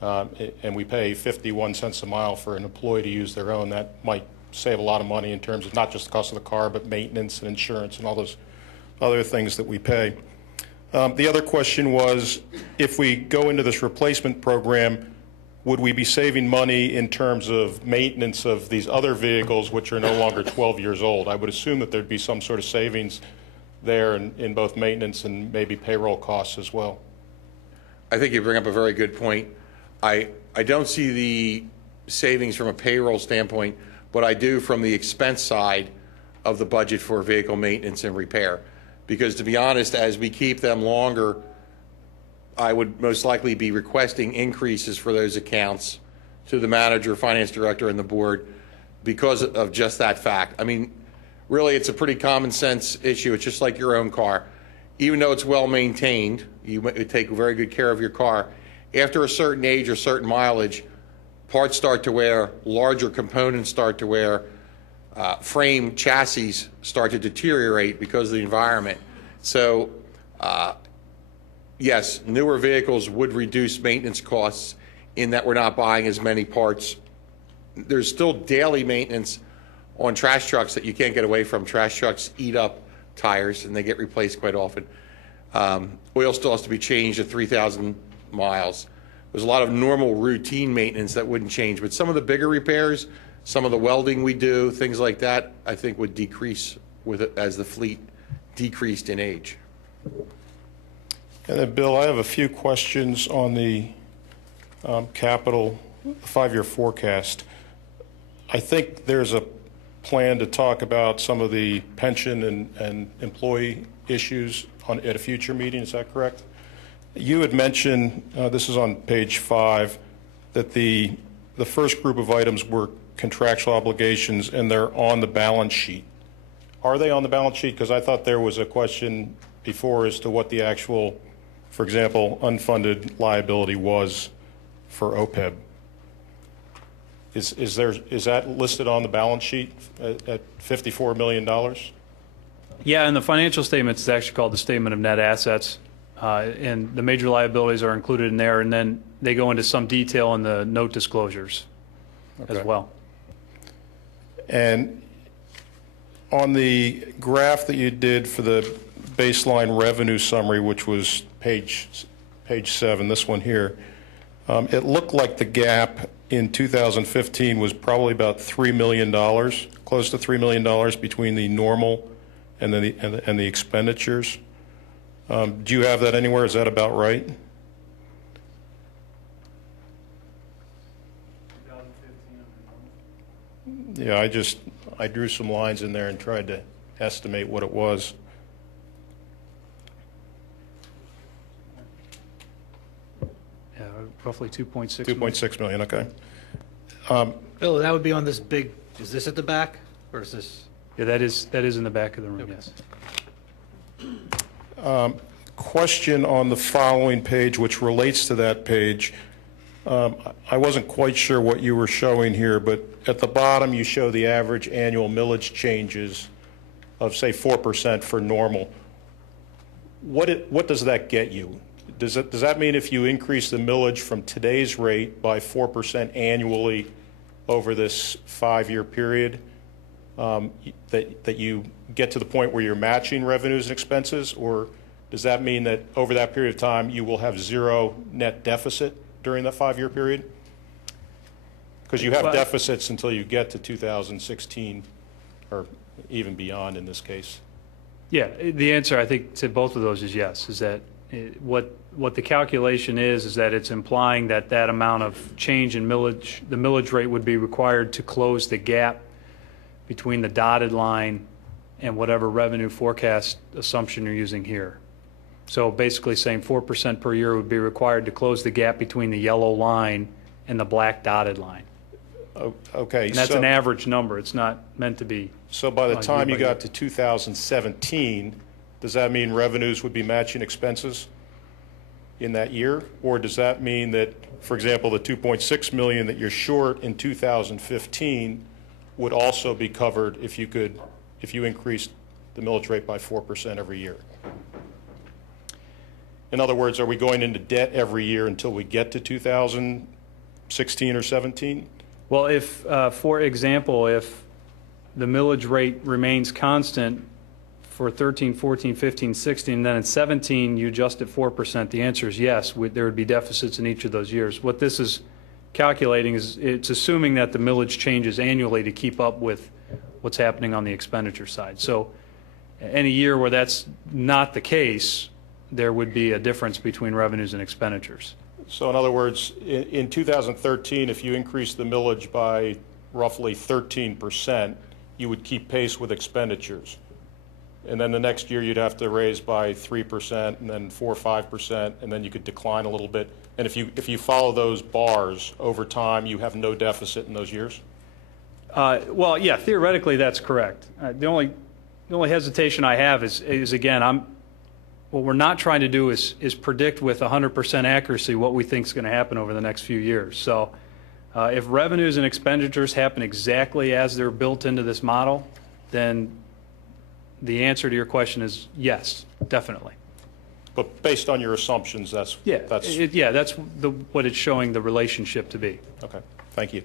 and we pay 51 cents a mile for an employee to use their own, that might save a lot of money in terms of not just the cost of the car, but maintenance and insurance and all those other things that we pay. The other question was, if we go into this replacement program, would we be saving money in terms of maintenance of these other vehicles which are no longer 12 years old? I would assume that there'd be some sort of savings there in both maintenance and maybe payroll costs as well. I think you bring up a very good point. I don't see the savings from a payroll standpoint, but I do from the expense side of the budget for vehicle maintenance and repair. Because to be honest, as we keep them longer, I would most likely be requesting increases for those accounts to the manager, finance director, and the board because of just that fact. I mean, really, it's a pretty common sense issue. It's just like your own car. Even though it's well maintained, you take very good care of your car. After a certain age or certain mileage, parts start to wear, larger components start to wear, frame chassis start to deteriorate because of the environment. So, yes, newer vehicles would reduce maintenance costs in that we're not buying as many parts. There's still daily maintenance on trash trucks that you can't get away from. Trash trucks eat up tires and they get replaced quite often. Oil still has to be changed at 3,000 miles. There's a lot of normal routine maintenance that wouldn't change, but some of the bigger repairs, some of the welding we do, things like that, I think would decrease with it as the fleet decreased in age. And then, Bill, I have a few questions on the capital 5-year forecast. I think there's a plan to talk about some of the pension and employee issues at a future meeting. Is that correct? You had mentioned, this is on page 5, that the first group of items were contractual obligations and they're on the balance sheet. Are they on the balance sheet? Because I thought there was a question before as to what the actual, for example, unfunded liability was for OPEB. Is that listed on the balance sheet at $54 million? Yeah, in the financial statements, it's actually called the statement of net assets. And the major liabilities are included in there, and then they go into some detail in the note disclosures as well. And on the graph that you did for the baseline revenue summary, which was page 7, this one here, it looked like the gap in 2015 was probably about $3 million, close to $3 million between the normal and the expenditures. Do you have that anywhere? Is that about right? Yeah, I drew some lines in there and tried to estimate what it was. Yeah, roughly 2.6 2.6 million, okay. Bill, that would be on this big, is this at the back, or is this? Yeah, that is in the back of the room, yes. Question on the following page, which relates to that page. I wasn't quite sure what you were showing here, but at the bottom you show the average annual millage changes of, say, 4% for normal. What does that get you? Does that mean if you increase the millage from today's rate by 4% annually over this 5-year period, that you get to the point where you're matching revenues and expenses, or does that mean that over that period of time you will have zero net deficit during that 5-year period? Because you have deficits until you get to 2016 or even beyond in this case. Yeah, the answer I think to both of those is yes, is that what the calculation is that it's implying that that amount of change in millage, the millage rate would be required to close the gap between the dotted line and whatever revenue forecast assumption you're using here. So basically saying 4% per year would be required to close the gap between the yellow line and the black dotted line. Okay. And that's an average number. It's not meant to be. So by the time you got to 2017, does that mean revenues would be matching expenses in that year? Or does that mean that, for example, the $2.6 million that you're short in 2015 would also be covered if you increased the millage rate by 4% every year? In other words, are we going into debt every year until we get to 2016 or 17? Well, if, for example, if the millage rate remains constant for 13, 14, 15, 16, and then in 17 you adjust at 4%, the answer is yes, there would be deficits in each of those years. What this is calculating is it's assuming that the millage changes annually to keep up with what's happening on the expenditure side. So any year where that's not the case, there would be a difference between revenues and expenditures. So in other words, in 2013, if you increase the millage by roughly 13%, you would keep pace with expenditures. And then the next year you'd have to raise by 3% and then 4 or 5%, and then you could decline a little bit. And if you follow those bars over time, you have no deficit in those years? Well, yeah, theoretically that's correct. The only hesitation I have is again, what we're not trying to do is predict with 100% accuracy what we think is going to happen over the next few years. So if revenues and expenditures happen exactly as they're built into this model, then the answer to your question is yes, definitely. But based on your assumptions, that's what it's showing the relationship to be. Okay. Thank you.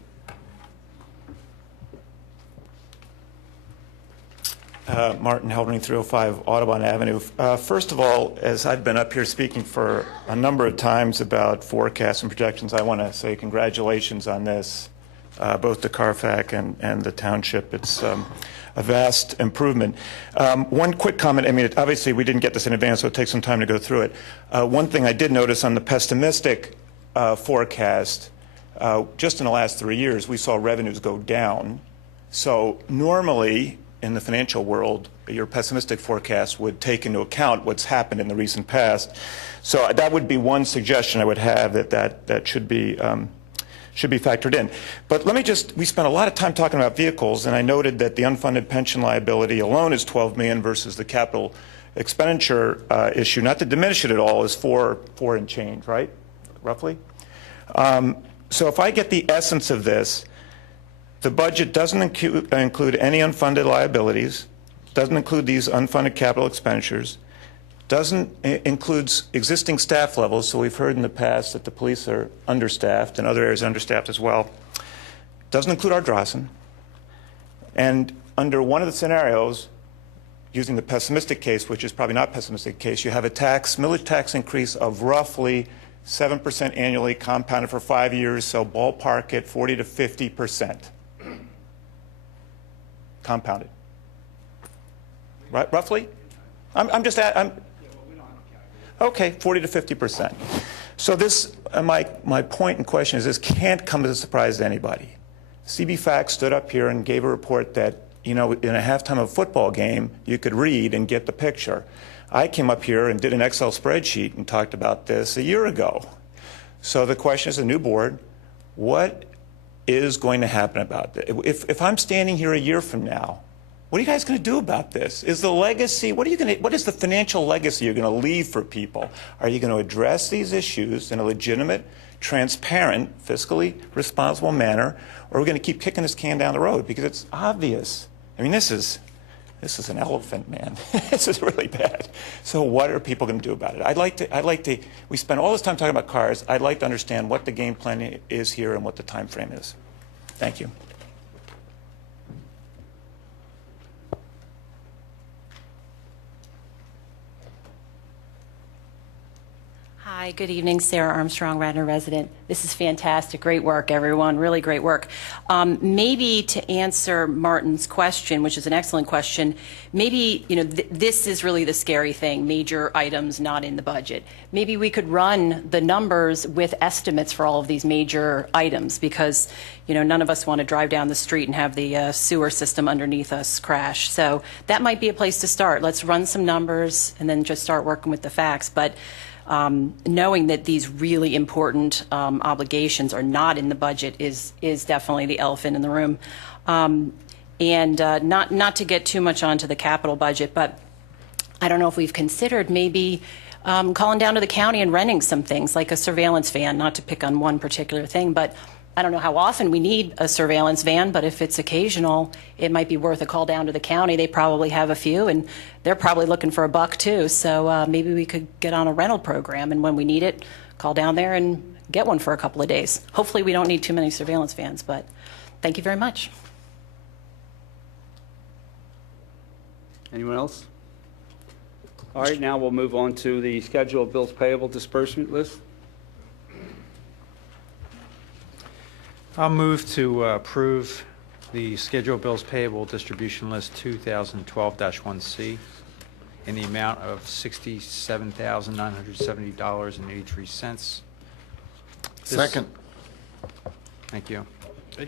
Martin Heldring, 305 Audubon Avenue. First of all, as I've been up here speaking for a number of times about forecasts and projections, I want to say congratulations on this, both to Carfax and the Township. It's a vast improvement. One quick comment. I mean, obviously we didn't get this in advance, so it takes some time to go through it. One thing I did notice on the pessimistic forecast, just in the last 3 years, we saw revenues go down. So normally, in the financial world, your pessimistic forecast would take into account what's happened in the recent past. So that would be one suggestion I would have, that should be factored in. But let me we spent a lot of time talking about vehicles, and I noted that the unfunded pension liability alone is $12 million versus the capital expenditure issue, not to diminish it at all, is four and change, right? Roughly. So if I get the essence of this, the budget doesn't include any unfunded liabilities, doesn't include these unfunded capital expenditures, includes existing staff levels. So we've heard in the past that the police are understaffed and other areas are understaffed as well. Doesn't include our Drossen. And under one of the scenarios, using the pessimistic case, which is probably not pessimistic case, you have a millage tax increase of roughly 7% annually compounded for 5 years, so ballpark it 40 to 50%. Compounded, right? Roughly. Okay, 40 to 50%. So this, my point and question is, this can't come as a surprise to anybody. CB Fax stood up here and gave a report that, in a halftime of a football game, you could read and get the picture. I came up here and did an Excel spreadsheet and talked about this a year ago. So the question is, the new board, what is going to happen about this? If I'm standing here a year from now, what are you guys going to do about this? Is the legacy, what is the financial legacy you're going to leave for people? Are you going to address these issues in a legitimate, transparent, fiscally responsible manner, or are we going to keep kicking this can down the road? Because it's obvious. I mean, this is an elephant, man. This is really bad. So what are people going to do about it? We spend all this time talking about cars. I'd like to understand what the game plan is here and what the time frame is. Thank you. Hi, good evening. Sarah Armstrong, Radnor resident. This is fantastic. Great work, everyone. Really great work. Maybe to answer Martin's question, which is an excellent question, maybe, this is really the scary thing, major items not in the budget. Maybe we could run the numbers with estimates for all of these major items because, none of us want to drive down the street and have the sewer system underneath us crash. So that might be a place to start. Let's run some numbers and then just start working with the facts. But knowing that these really important obligations are not in the budget is definitely the elephant in the room. And not to get too much onto the capital budget, but I don't know if we've considered maybe calling down to the county and renting some things, like a surveillance van, not to pick on one particular thing, but I don't know how often we need a surveillance van, but if it's occasional, it might be worth a call down to the county. They probably have a few, and they're probably looking for a buck too. So maybe we could get on a rental program, and when we need it, call down there and get one for a couple of days. Hopefully we don't need too many surveillance vans, but thank you very much. Anyone else? All right, now we'll move on to the schedule of bills payable disbursement list. I'll move to approve the schedule of bills payable distribution list 2012-1C in the amount of $67,970.83. Second. Thank you.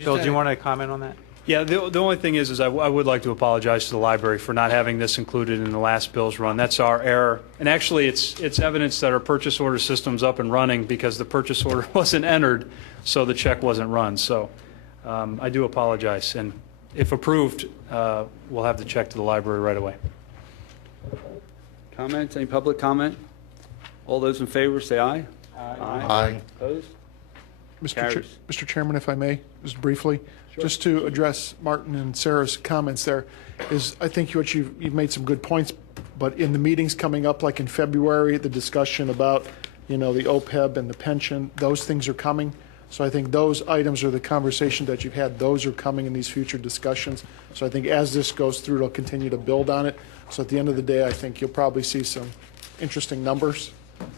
Bill, do you want to comment on that? Yeah, the only thing is I would like to apologize to the library for not having this included in the last bill's run. That's our error. And actually, it's evidence that our purchase order system's up and running because the purchase order wasn't entered, so the check wasn't run. So I do apologize. And if approved, we'll have the check to the library right away. Comments? Any public comment? All those in favor say aye. Aye. Opposed? Mr. Chairman, if I may, just briefly, just to address Martin and Sarah's comments there, is I think what you've made some good points, but in the meetings coming up, like in February, the discussion about, the OPEB and the pension, those things are coming. So I think those items are the conversation that you've had. Those are coming in these future discussions. So I think as this goes through, it'll continue to build on it. So at the end of the day, I think you'll probably see some interesting numbers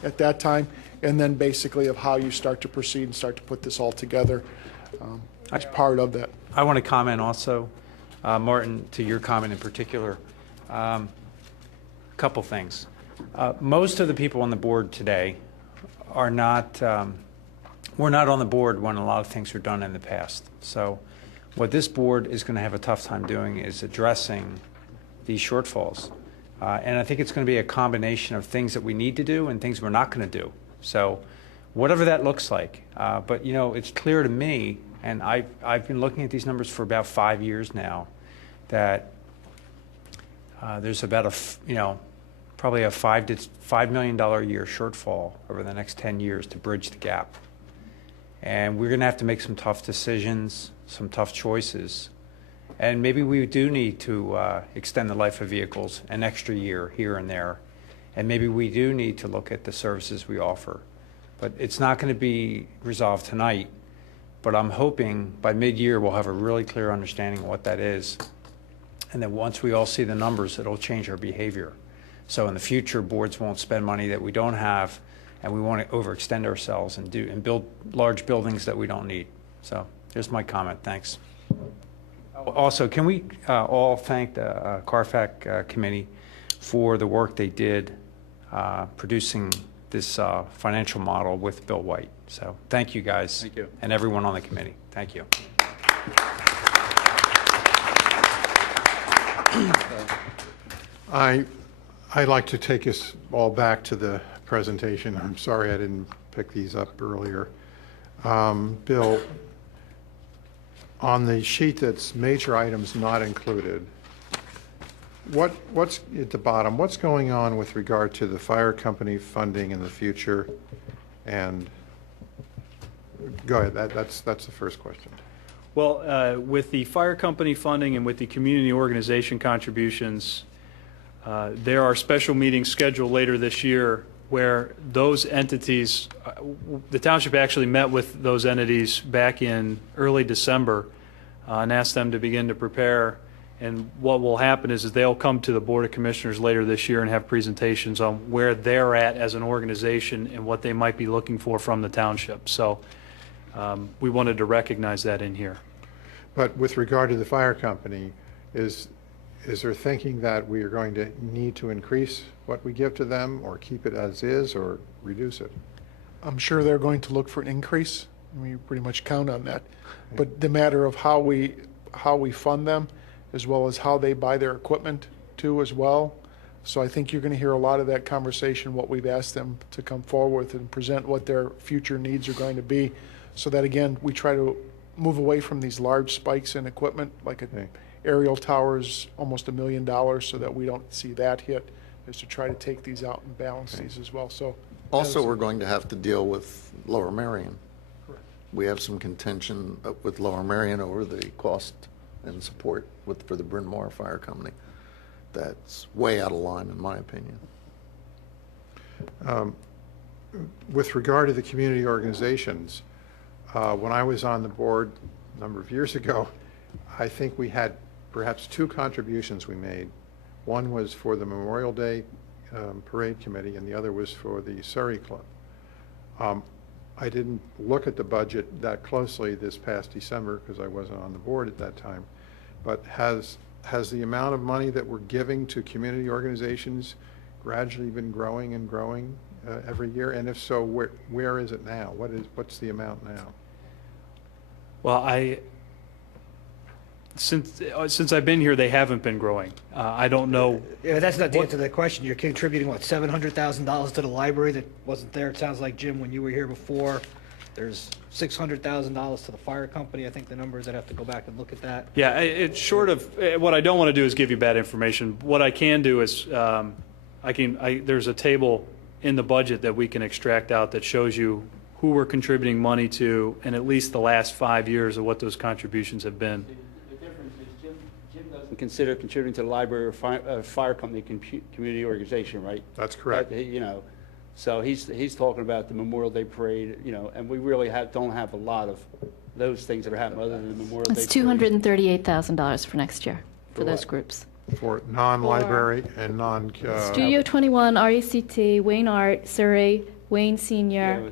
at that time, and then basically of how you start to proceed and start to put this all together as part of that. I want to comment also, Martin, to your comment in particular. A couple things. Most of the people on the board today are not, we're not on the board when a lot of things were done in the past. So what this board is going to have a tough time doing is addressing these shortfalls. And I think it's going to be a combination of things that we need to do and things we're not going to do. So whatever that looks like. But, it's clear to me, and I've been looking at these numbers for about 5 years now, that there's about probably a $5 million a year shortfall over the next 10 years to bridge the gap. And we're going to have to make some tough decisions, some tough choices. And maybe we do need to extend the life of vehicles an extra year here and there. And maybe we do need to look at the services we offer. But it's not going to be resolved tonight. But I'm hoping by mid-year we'll have a really clear understanding of what that is. And then once we all see the numbers, it'll change our behavior. So in the future, boards won't spend money that we don't have, and we want to overextend ourselves and build large buildings that we don't need. So here's my comment. Thanks. Also, can we all thank the CARFAC committee for the work they did producing this financial model with Bill White. So thank you, guys. Thank you. And everyone on the committee. Thank you. I'd like to take us all back to the presentation. I'm sorry I didn't pick these up earlier. Bill, on the sheet that's major items not included, what's at the bottom? What's going on with regard to the fire company funding in the future? And go ahead. That's the first question. Well, with the fire company funding and with the community organization contributions, there are special meetings scheduled later this year where those entities, the township actually met with those entities back in early December and asked them to begin to prepare. And what will happen is they'll come to the Board of Commissioners later this year and have presentations on where they're at as an organization and what they might be looking for from the township. So we wanted to recognize that in here. But with regard to the fire company, is there thinking that we are going to need to increase what we give to them or keep it as is or reduce it? I'm sure they're going to look for an increase. We pretty much count on that. But the matter of how we fund them, as well as how they buy their equipment too as well. So I think you're going to hear a lot of that conversation, what we've asked them to come forward with and present what their future needs are going to be. So that again, we try to move away from these large spikes in equipment, like an aerial tower is almost $1 million, so that we don't see that hit is to try to take these out and balance these as well. So Also, as- we're going to have to deal with Lower Merion. We have some contention with Lower Merion over the cost and support for the Bryn Mawr Fire Company. That's way out of line, in my opinion. With regard to the community organizations, when I was on the board a number of years ago, I think we had perhaps two contributions we made. One was for the Memorial Day Parade Committee, and the other was for the Surrey Club. I didn't look at the budget that closely this past December because I wasn't on the board at that time, but has the amount of money that we're giving to community organizations gradually been growing and growing every year? And if so, where is it now? What's the amount now? Well, since I've been here, they haven't been growing. I don't know. Yeah, that's not the answer to that question. You're contributing, what, $700,000 to the library that wasn't there? It sounds like, Jim, when you were here before, there's $600,000 to the fire company. I think the numbers, I'd have to go back and look at that. Yeah, it's short of, what I don't want to do is give you bad information. What I can do is, there's a table in the budget that we can extract out that shows you who we're contributing money to and at least the last 5 years of what those contributions have been. The difference is Jim doesn't consider contributing to the library or fire company community organization, right? That's correct. You know, so he's talking about the Memorial Day Parade, you know, and we really don't have a lot of those things that are happening other than the Memorial Day Parade. It's $238,000 for next year for those groups. For non-library and non... Studio 21, RECT, Wayne Art, Surrey, Wayne Senior,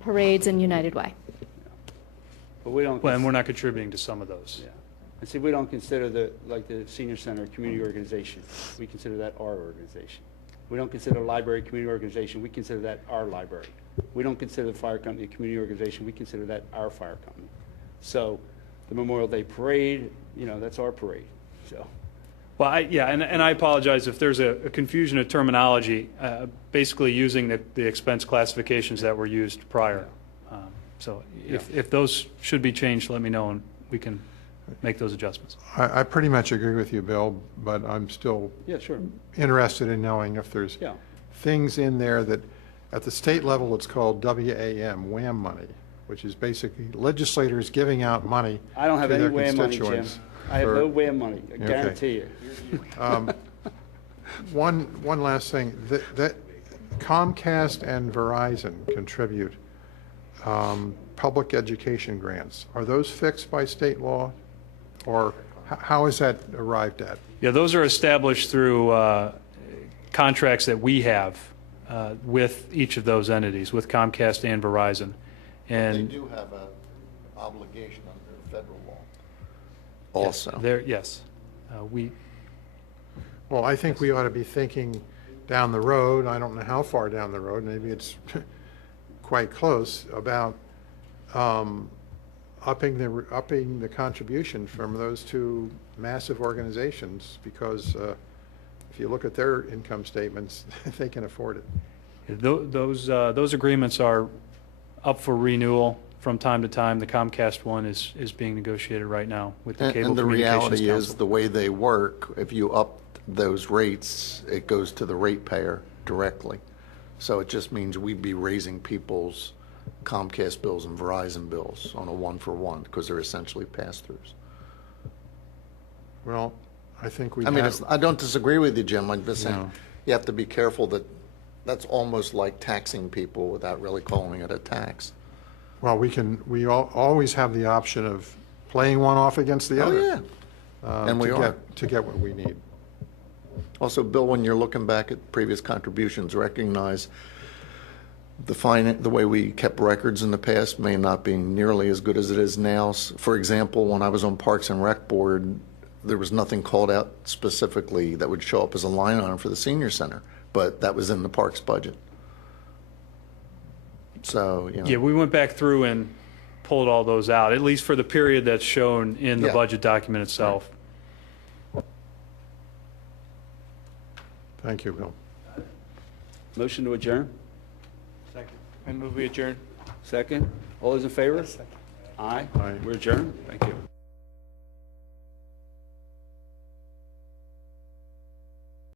Parades, and United Way. But we don't. Well, and we're not contributing to some of those. Yeah. And see, we don't consider the senior center a community organization. We consider that our organization. We don't consider the library a community organization. We consider that our library. We don't consider the fire company a community organization. We consider that our fire company. So the Memorial Day Parade, you know, that's our parade. So. Well, and I apologize if there's a confusion of terminology, basically using the expense classifications that were used prior. So if those should be changed, let me know and we can make those adjustments. I pretty much agree with you, Bill, but I'm still interested in knowing if there's things in there that, at the state level, it's called WAM money, which is basically legislators giving out money I don't have to any their WAM money, Jim. constituents. I have no WAM money, I guarantee you. One last thing, that Comcast and Verizon contribute public education grants. Are those fixed by state law, or how is that arrived at? Yeah, those are established through contracts that we have with each of those entities, with Comcast and Verizon. And they do have an obligation under federal law. Also. Yes. Well, I think we ought to be thinking down the road, I don't know how far down the road, maybe it's quite close, about upping the contribution from those two massive organizations, because if you look at their income statements, they can afford it. Those agreements are up for renewal from time to time. The Comcast one is being negotiated right now with the Cable And the Communications reality Council. is, the way they work, if you up those rates, it goes to the ratepayer directly. So it just means we'd be raising people's Comcast bills and Verizon bills on a one-for-one, because they're essentially pass-throughs. Well, I think we. I mean, I don't disagree with you, Jim. I'm just saying, No. you have to be careful that that's almost like taxing people without really calling it a tax. Well, we always have the option of playing one off against the other. Oh, yeah. And we are. To get what we need. Also, Bill, when you're looking back at previous contributions, recognize the way we kept records in the past may not be nearly as good as it is now. For example, when I was on Parks and Rec Board, there was nothing called out specifically that would show up as a line item for the senior center, but that was in the parks budget. So, you know. Yeah, we went back through and pulled all those out, at least for the period that's shown in the budget document itself. Thank you, Bill. Motion to adjourn? Second. I move we adjourn. Second? All those in favor? Aye. Aye. We're adjourned. Thank you.